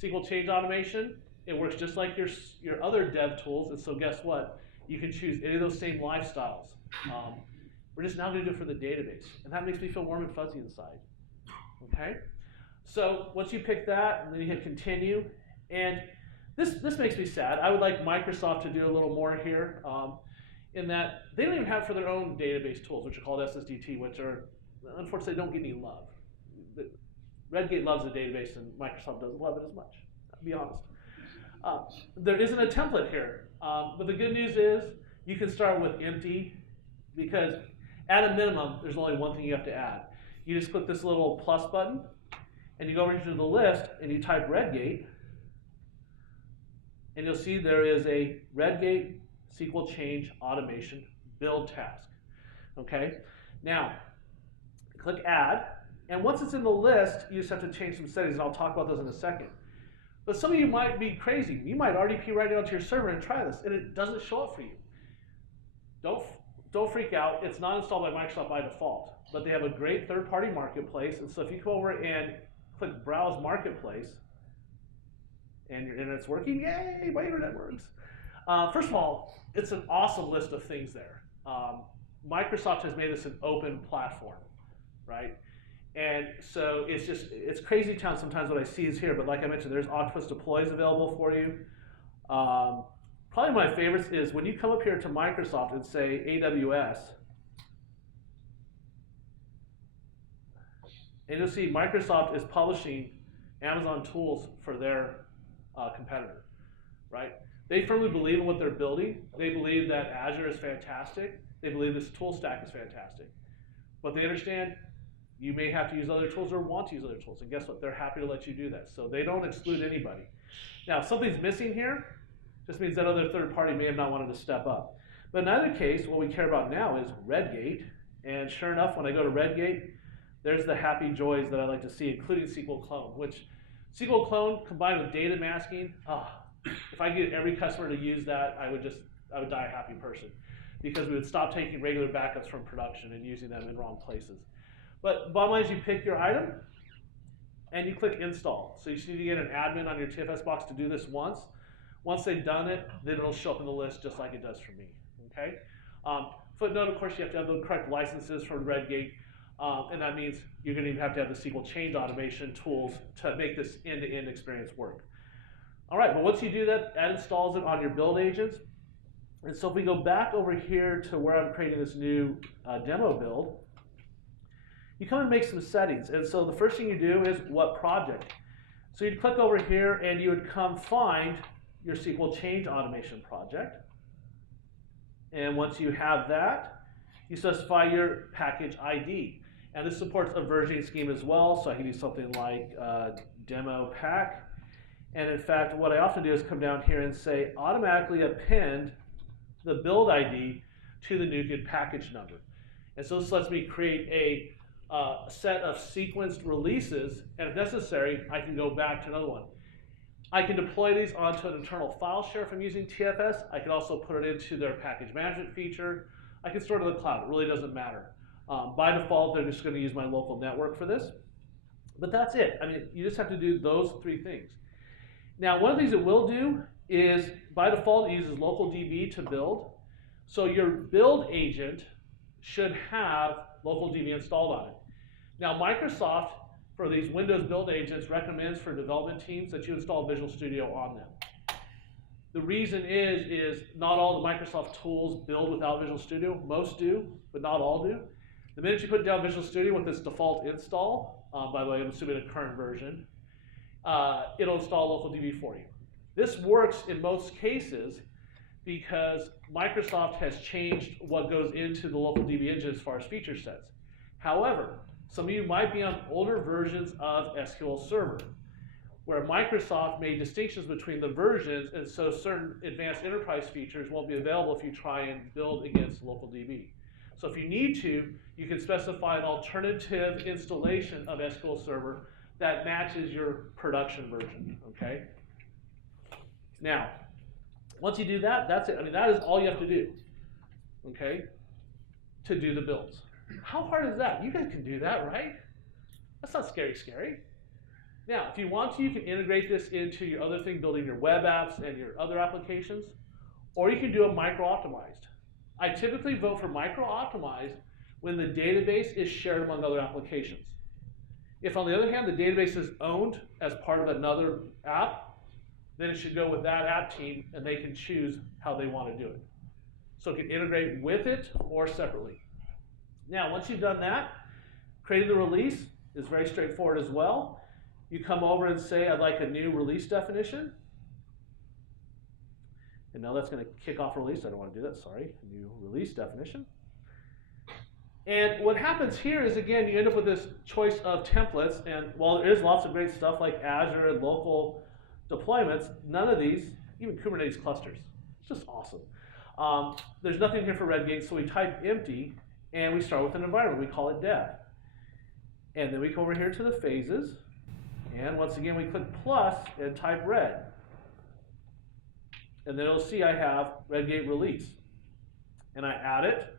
SQL change automation, it works just like your other dev tools, and so guess what? You can choose any of those same lifestyles. We're just now going to do it for the database, and that makes me feel warm and fuzzy inside. Okay? So once you pick that, and then you hit continue, and this makes me sad. I would like Microsoft to do a little more here, in that they don't even have it for their own database tools, which are called SSDT, which are, unfortunately, don't get any love. Redgate loves the database, and Microsoft doesn't love it as much, to be honest. There isn't a template here, but the good news is you can start with empty, because at a minimum, there's only one thing you have to add. You just click this little plus button, and you go over to the list, and you type Redgate, and you'll see there is a Redgate SQL change automation build task. Okay? Now, click add, and once it's in the list, you just have to change some settings, and I'll talk about those in a second. But some of you might be crazy. You might RDP right now to your server and try this, and it doesn't show up for you. Don't freak out. It's not installed by Microsoft by default, but they have a great third-party marketplace, and so if you go over and click Browse Marketplace, and your internet's working, yay, my internet works. First of all, it's an awesome list of things there. Microsoft has made this an open platform, right? And so it's crazy town sometimes what I see is here, but like I mentioned, there's Octopus deploys available for you. Probably my favorites is when you come up here to Microsoft and say AWS, and you'll see Microsoft is publishing Amazon tools for their competitor, right? They firmly believe in what they're building. They believe that Azure is fantastic. They believe this tool stack is fantastic. But they understand you may have to use other tools or want to use other tools. And guess what? They're happy to let you do that. So they don't exclude anybody. Now, if something's missing here, just means that other third party may have not wanted to step up. But in either case, what we care about now is Redgate. And sure enough, when I go to Redgate, there's the happy joys that I like to see, including SQL Clone, which SQL Clone combined with data masking, if I could get every customer to use that, I would die a happy person, because we would stop taking regular backups from production and using them in wrong places. But bottom line is you pick your item and you click install. So you just need to get an admin on your TFS box to do this once. Once they've done it, then it'll show up in the list just like it does for me. Okay? Footnote, of course, you have to have the correct licenses from Redgate, and that means you're going to have to have the SQL change automation tools to make this end-to-end experience work. All right, but once you do that, that installs it on your build agents. And so if we go back over here to where I'm creating this new demo build, you come and make some settings. And so the first thing you do is what project. So you'd click over here and you would come find your SQL change automation project. And once you have that, you specify your package ID. And this supports a versioning scheme as well, so I can do something like demo pack. And in fact, what I often do is come down here and say automatically append the build ID to the NuGet package number. And so this lets me create a set of sequenced releases, and if necessary, I can go back to another one. I can deploy these onto an internal file share if I'm using TFS. I can also put it into their package management feature. I can store it to the cloud. It really doesn't matter. By default, they're just going to use my local network for this. But that's it. I mean, you just have to do those three things. Now, one of the things it will do is, by default, it uses local DB to build. So your build agent should have local DB installed on it. Now, Microsoft, for these Windows build agents, recommends for development teams that you install Visual Studio on them. The reason is not all the Microsoft tools build without Visual Studio. Most do, but not all do. The minute you put down Visual Studio with its default install, by the way, I'm assuming a current version, it'll install local DB for you. This works in most cases because Microsoft has changed what goes into the local DB engine as far as feature sets. However, some of you might be on older versions of SQL Server, where Microsoft made distinctions between the versions, and so certain advanced enterprise features won't be available if you try and build against local DB. So if you need to, you can specify an alternative installation of SQL Server that matches your production version, okay? Now, once you do that, that's it. I mean, that is all you have to do, okay, to do the builds. How hard is that? You guys can do that, right? That's not scary. Now, if you want to, you can integrate this into your other thing, building your web apps and your other applications, or you can do it micro-optimized. I typically vote for micro-optimized when the database is shared among other applications. If, on the other hand, the database is owned as part of another app, then it should go with that app team, and they can choose how they want to do it. So it can integrate with it or separately. Now, once you've done that, creating the release is very straightforward as well. You come over and say, I'd like a new release definition. And now that's going to kick off release. I don't want to do that, sorry. New release definition. And what happens here is, again, you end up with this choice of templates. And while there is lots of great stuff like Azure and local deployments, none of these, even Kubernetes clusters, it's just awesome. There's nothing here for Redgate, so we type empty, and we start with an environment. We call it dev. And then we come over here to the phases. And once again, we click plus and type red. And then it'll see I have Redgate release. And I add it,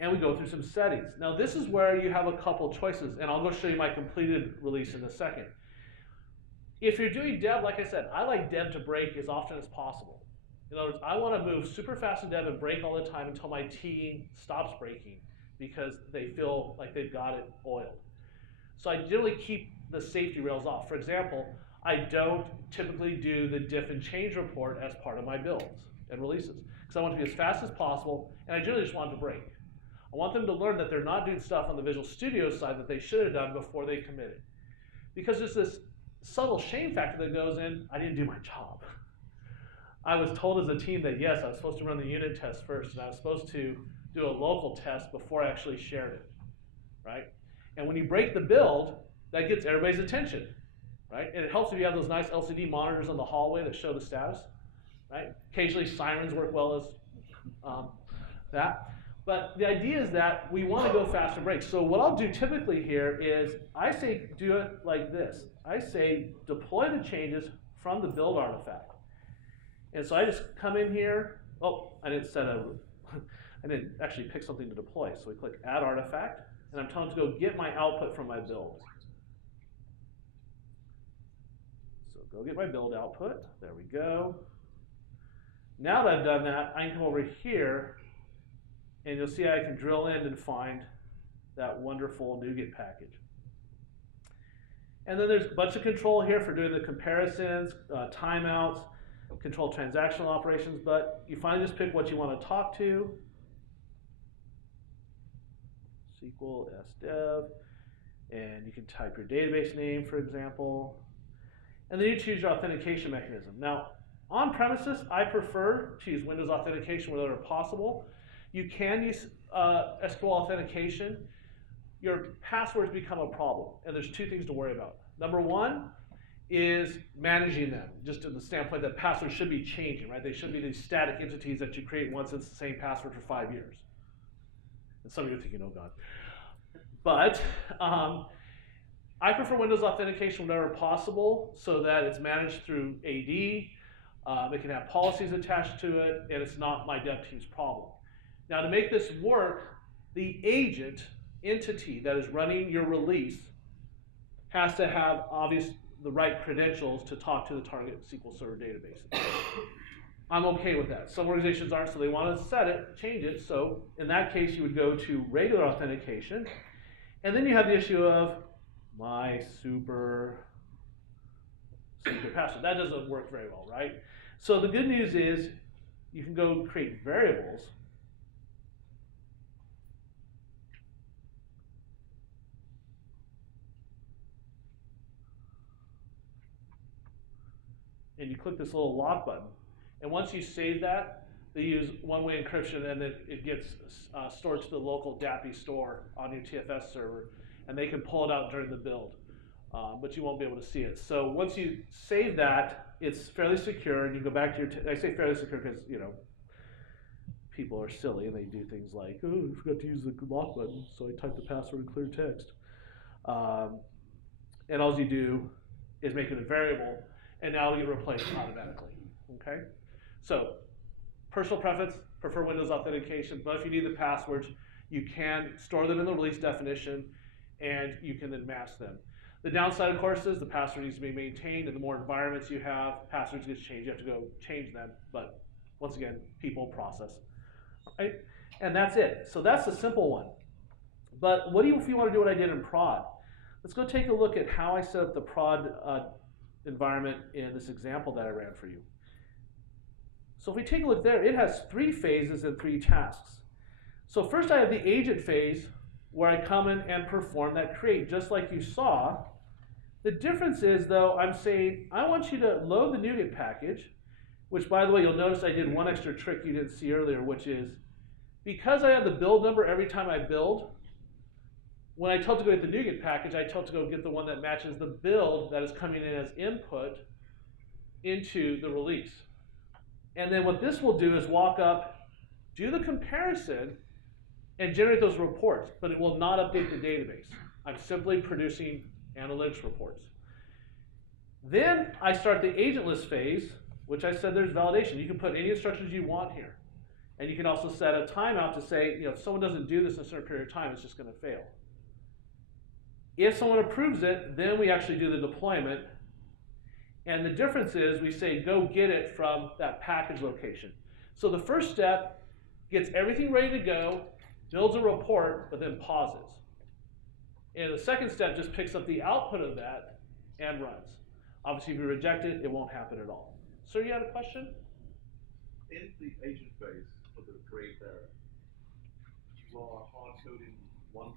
and we go through some settings. Now this is where you have a couple choices, and I'll go show you my completed release in a second. If you're doing dev, like I said, I like dev to break as often as possible. In other words, I want to move super fast in dev and break all the time until my team stops breaking because they feel like they've got it oiled. So I generally keep the safety rails off. For example, I don't typically do the diff and change report as part of my builds and releases because I want to be as fast as possible, and I generally just want it to break. I want them to learn that they're not doing stuff on the Visual Studio side that they should have done before they committed. Because there's this subtle shame factor that goes in, I didn't do my job. I was told as a team that yes, I was supposed to run the unit test first, and I was supposed to do a local test before I actually shared it, right? And when you break the build, that gets everybody's attention, right? And it helps if you have those nice LCD monitors in the hallway that show the status, right? Occasionally sirens work well as that. But the idea is that we want to go faster breaks. So what I'll do typically here is I say do it like this. I say deploy the changes from the build artifact. And so I just come in here. Oh, I didn't I didn't actually pick something to deploy. So we click add artifact, and I'm telling it to go get my output from my build. So go get my build output. There we go. Now that I've done that, I can come over here, and you'll see I can drill in and find that wonderful NuGet package. And then there's a bunch of control here for doing the comparisons, timeouts, control transactional operations, but you finally just pick what you want to talk to. SQL sdev, and you can type your database name, for example. And then you choose your authentication mechanism. Now, on premises, I prefer to use Windows authentication wherever possible. You can use SQL authentication. Your passwords become a problem, and there's two things to worry about. Number one is managing them, just in the standpoint that passwords should be changing, right? They should be these static entities that you create once it's the same password for 5 years. And some of you are thinking, oh God. But I prefer Windows authentication whenever possible so that it's managed through AD. It can have policies attached to it, and it's not my dev team's problem. Now, to make this work, the agent entity that is running your release has to have the right credentials to talk to the target SQL Server database. I'm okay with that. Some organizations aren't, so they want to set it, change it. So in that case, you would go to regular authentication. And then you have the issue of my super secret password. That doesn't work very well, right? So the good news is you can go create variables. And you click this little lock button. And once you save that, They use one-way encryption, and then it gets stored to the local DAPI store on your TFS server, and they can pull it out during the build, but you won't be able to see it. So once you save that, it's fairly secure, and you go back to your. I say fairly secure because people are silly and they do things like, oh, I forgot to use the lock button, so I typed the password in clear text. And all you do is make it a variable, and now it'll get replaced automatically. Okay, so. Personal preference, prefer Windows authentication, but if you need the passwords, you can store them in the release definition, and you can then mask them. The downside, of course, is the password needs to be maintained, and the more environments you have, passwords get changed. You have to go change them, but once again, people, process. Right? And that's it. So that's the simple one. But what do you, if you want to do what I did in prod? Let's go take a look at how I set up the prod environment in this example that I ran for you. So if we take a look there, it has 3 phases and 3 tasks. So first I have the agent phase where I come in and perform that create, just like you saw. The difference is, though, I'm saying I want you to load the NuGet package, which, by the way, you'll notice I did one extra trick you didn't see earlier, which is because I have the build number every time I build, when I tell it to go get the NuGet package, I tell it to go get the one that matches the build that is coming in as input into the release. And then what this will do is walk up, do the comparison, and generate those reports, but it will not update the database. I'm simply producing analytics reports. Then I start the agentless phase, which I said there's validation. You can put any instructions you want here. And you can also set a timeout to say, if someone doesn't do this in a certain period of time, it's just going to fail. If someone approves it, then we actually do the deployment. And the difference is we say, go get it from that package location. So the first step gets everything ready to go, builds a report, but then pauses. And the second step just picks up the output of that and runs. Obviously, if you reject it, it won't happen at all. Sir, you had a question? In the agent phase for the create there, you are hard coding 1.0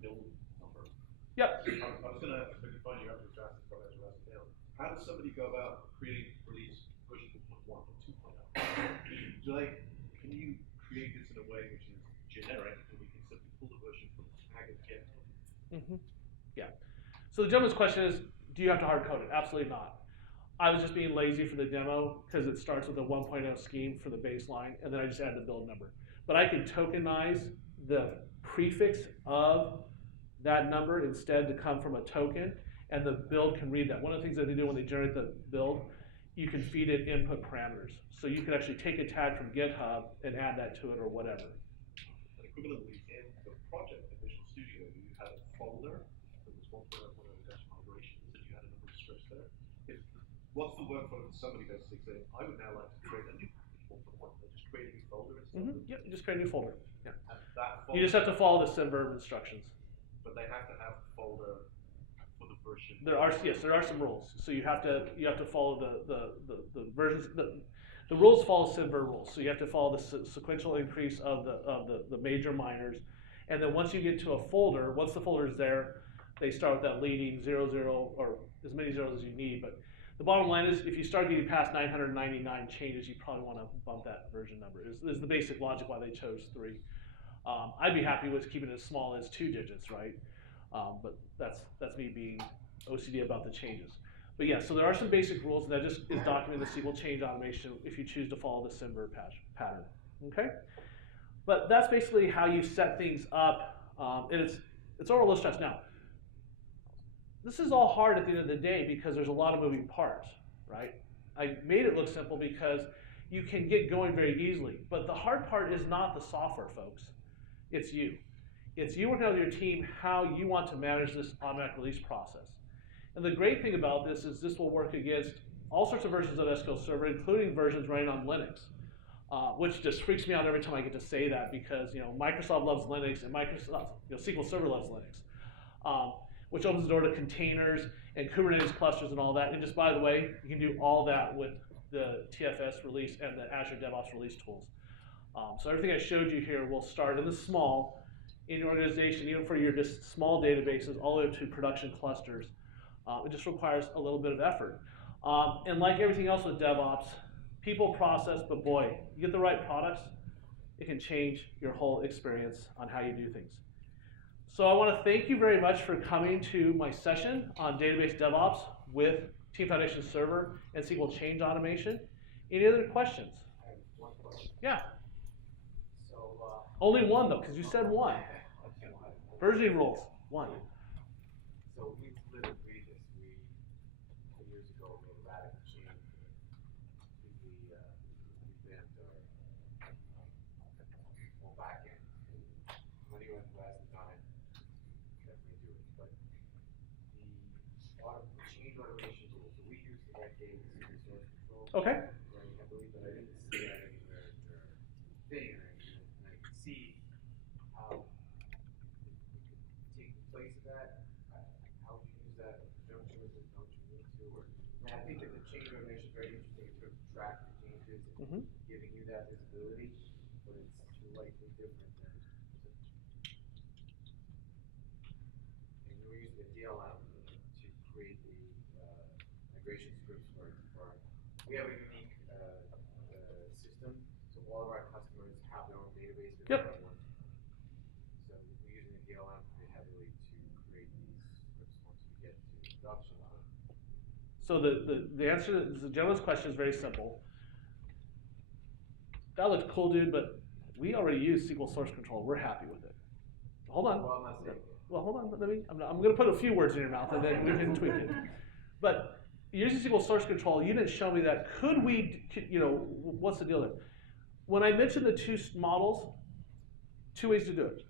build number. Yep. I was going to find you after draft from as well. How does somebody go about creating release version 1.1 or 2.0? Can you create this in a way which is generic and we can simply pull the version from the tag and get it? Yeah. So the gentleman's question is, do you have to hard code it? Absolutely not. I was just being lazy for the demo because it starts with a 1.0 scheme for the baseline, and then I just add the build number. But I can tokenize the prefix of that number instead to come from a token, and the build can read that. One of the things that they do when they generate the build, you can feed it input parameters. So you can actually take a tag from GitHub and add that to it or whatever. And equivalently, in the project in Visual Studio, you had a folder that was 1.0 migrations, and you had a number of scripts there. What's the workflow of somebody basically saying, I would now like to create a new package 1.1, so just create a new folder instead? Yep, you just create a new folder. Yeah. And that folder, You just have to follow the SynVerb instructions. but they have to have the folder for the version. There are some rules. So you have to follow the versions. The rules follow SynVerb rules. So you have to follow the sequential increase of the major minors, and then once you get to a folder, once the folder is there, they start with that leading 00 or as many zeros as you need. But the bottom line is, if you start getting past 999 changes, you probably want to bump that version number. Is the basic logic why they chose 3. I'd be happy with keeping it as small as 2 digits, right? But that's me being OCD about the changes. But yeah, so there are some basic rules, and that just is documenting the SQL change automation if you choose to follow the SynVerb pattern. Okay? But that's basically how you set things up, and it's all a little stress. Now, this is all hard at the end of the day because there's a lot of moving parts, right? I made it look simple because you can get going very easily, but the hard part is not the software, folks. It's you. It's you working out with your team how you want to manage this automatic release process. And the great thing about this is this will work against all sorts of versions of SQL Server, including versions running on Linux, which just freaks me out every time I get to say that because Microsoft loves Linux and SQL Server loves Linux, which opens the door to containers and Kubernetes clusters and all that. And just by the way, you can do all that with the TFS release and the Azure DevOps release tools. So everything I showed you here will start in the small in your organization, even for your just small databases, all the way up to production clusters. It just requires a little bit of effort. And like everything else with DevOps, people, process, but boy, you get the right products, it can change your whole experience on how you do things. So I want to thank you very much for coming to my session on database DevOps with Team Foundation Server and SQL Change Automation. Any other questions? I have one question. Yeah. So, Only one though, because you said one. Versioning rules, one. So we've lived and breathed this. We, 2 years ago, made a radical change. We revamped our whole backend. For anyone who hasn't done it, definitely do it. But the change automation tool, so we use the red gate source control. Okay. Right, I believe that I didn't see that anywhere in their thing, and I can see how it could take the place of that. How would you use that in conjunction with it? Don't you need to? Or, I think that the change automation is very interesting in terms of tracking changes and giving you that visibility, but it's slightly different than. And we were using the DLM to create the migration scripts for we have a unique system, so all of our customers have their own database. Yep. So we're using the DLM pretty heavily to create these scripts once we get to production. So the answer to the gentleman's question is very simple. That looks cool, dude, but we already use SQL Source Control. We're happy with it. Hold on. Well, I'm not saying it. Well, hold on. I'm going to put a few words in your mouth, and then we can tweak it. But using SQL Source Control, you didn't show me that. Could we, what's the deal there? When I mentioned the two models, two ways to do it.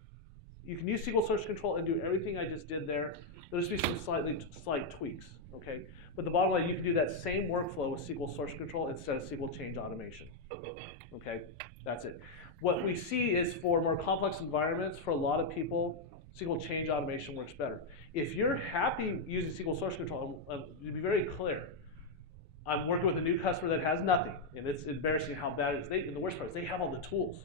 You can use SQL Source Control and do everything I just did there. There'll just be some slight tweaks, okay? But the bottom line, you can do that same workflow with SQL Source Control instead of SQL Change Automation, okay? That's it. What we see is for more complex environments, for a lot of people, SQL Change Automation works better. If you're happy using SQL Source Control, to be very clear, I'm working with a new customer that has nothing, and it's embarrassing how bad it is. And the worst part is they have all the tools.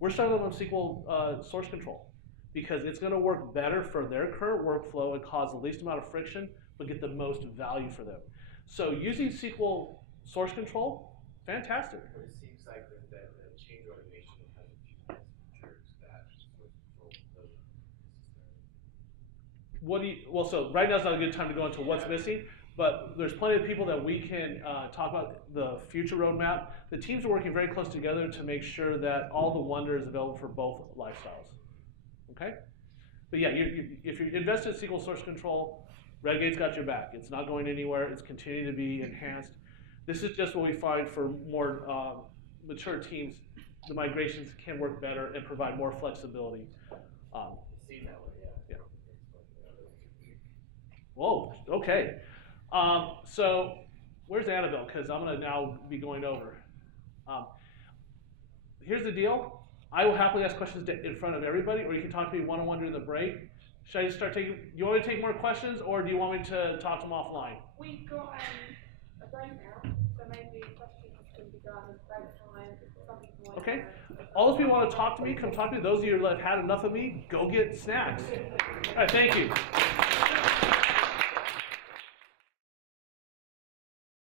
We're starting them on SQL Source Control because it's going to work better for their current workflow and cause the least amount of friction, but get the most value for them. So using SQL Source Control, fantastic. But it seems like that the change automation has a few features that source control doesn't necessarily. Well, so right now is not a good time to go into what's missing, but there's plenty of people that we can talk about the future roadmap. The teams are working very close together to make sure that all the wonder is available for both lifestyles, okay? But yeah, if you're invested in SQL Source Control, Redgate's got your back. It's not going anywhere. It's continuing to be enhanced. This is just what we find for more mature teams. The migrations can work better and provide more flexibility. It seemed that way, yeah. Whoa, okay. So where's Annabelle? Because I'm going to now be going over. Here's the deal. I will happily ask questions in front of everybody, or you can talk to me one-on-one during the break. Should I just start taking, you want me to take more questions, or do you want me to talk to them offline? We've got a break now, so maybe questions can be done at break time. Some people might Okay. have All those people want to talk to me, come talk to me. Those of you that have had enough of me, go get snacks. All right, thank you.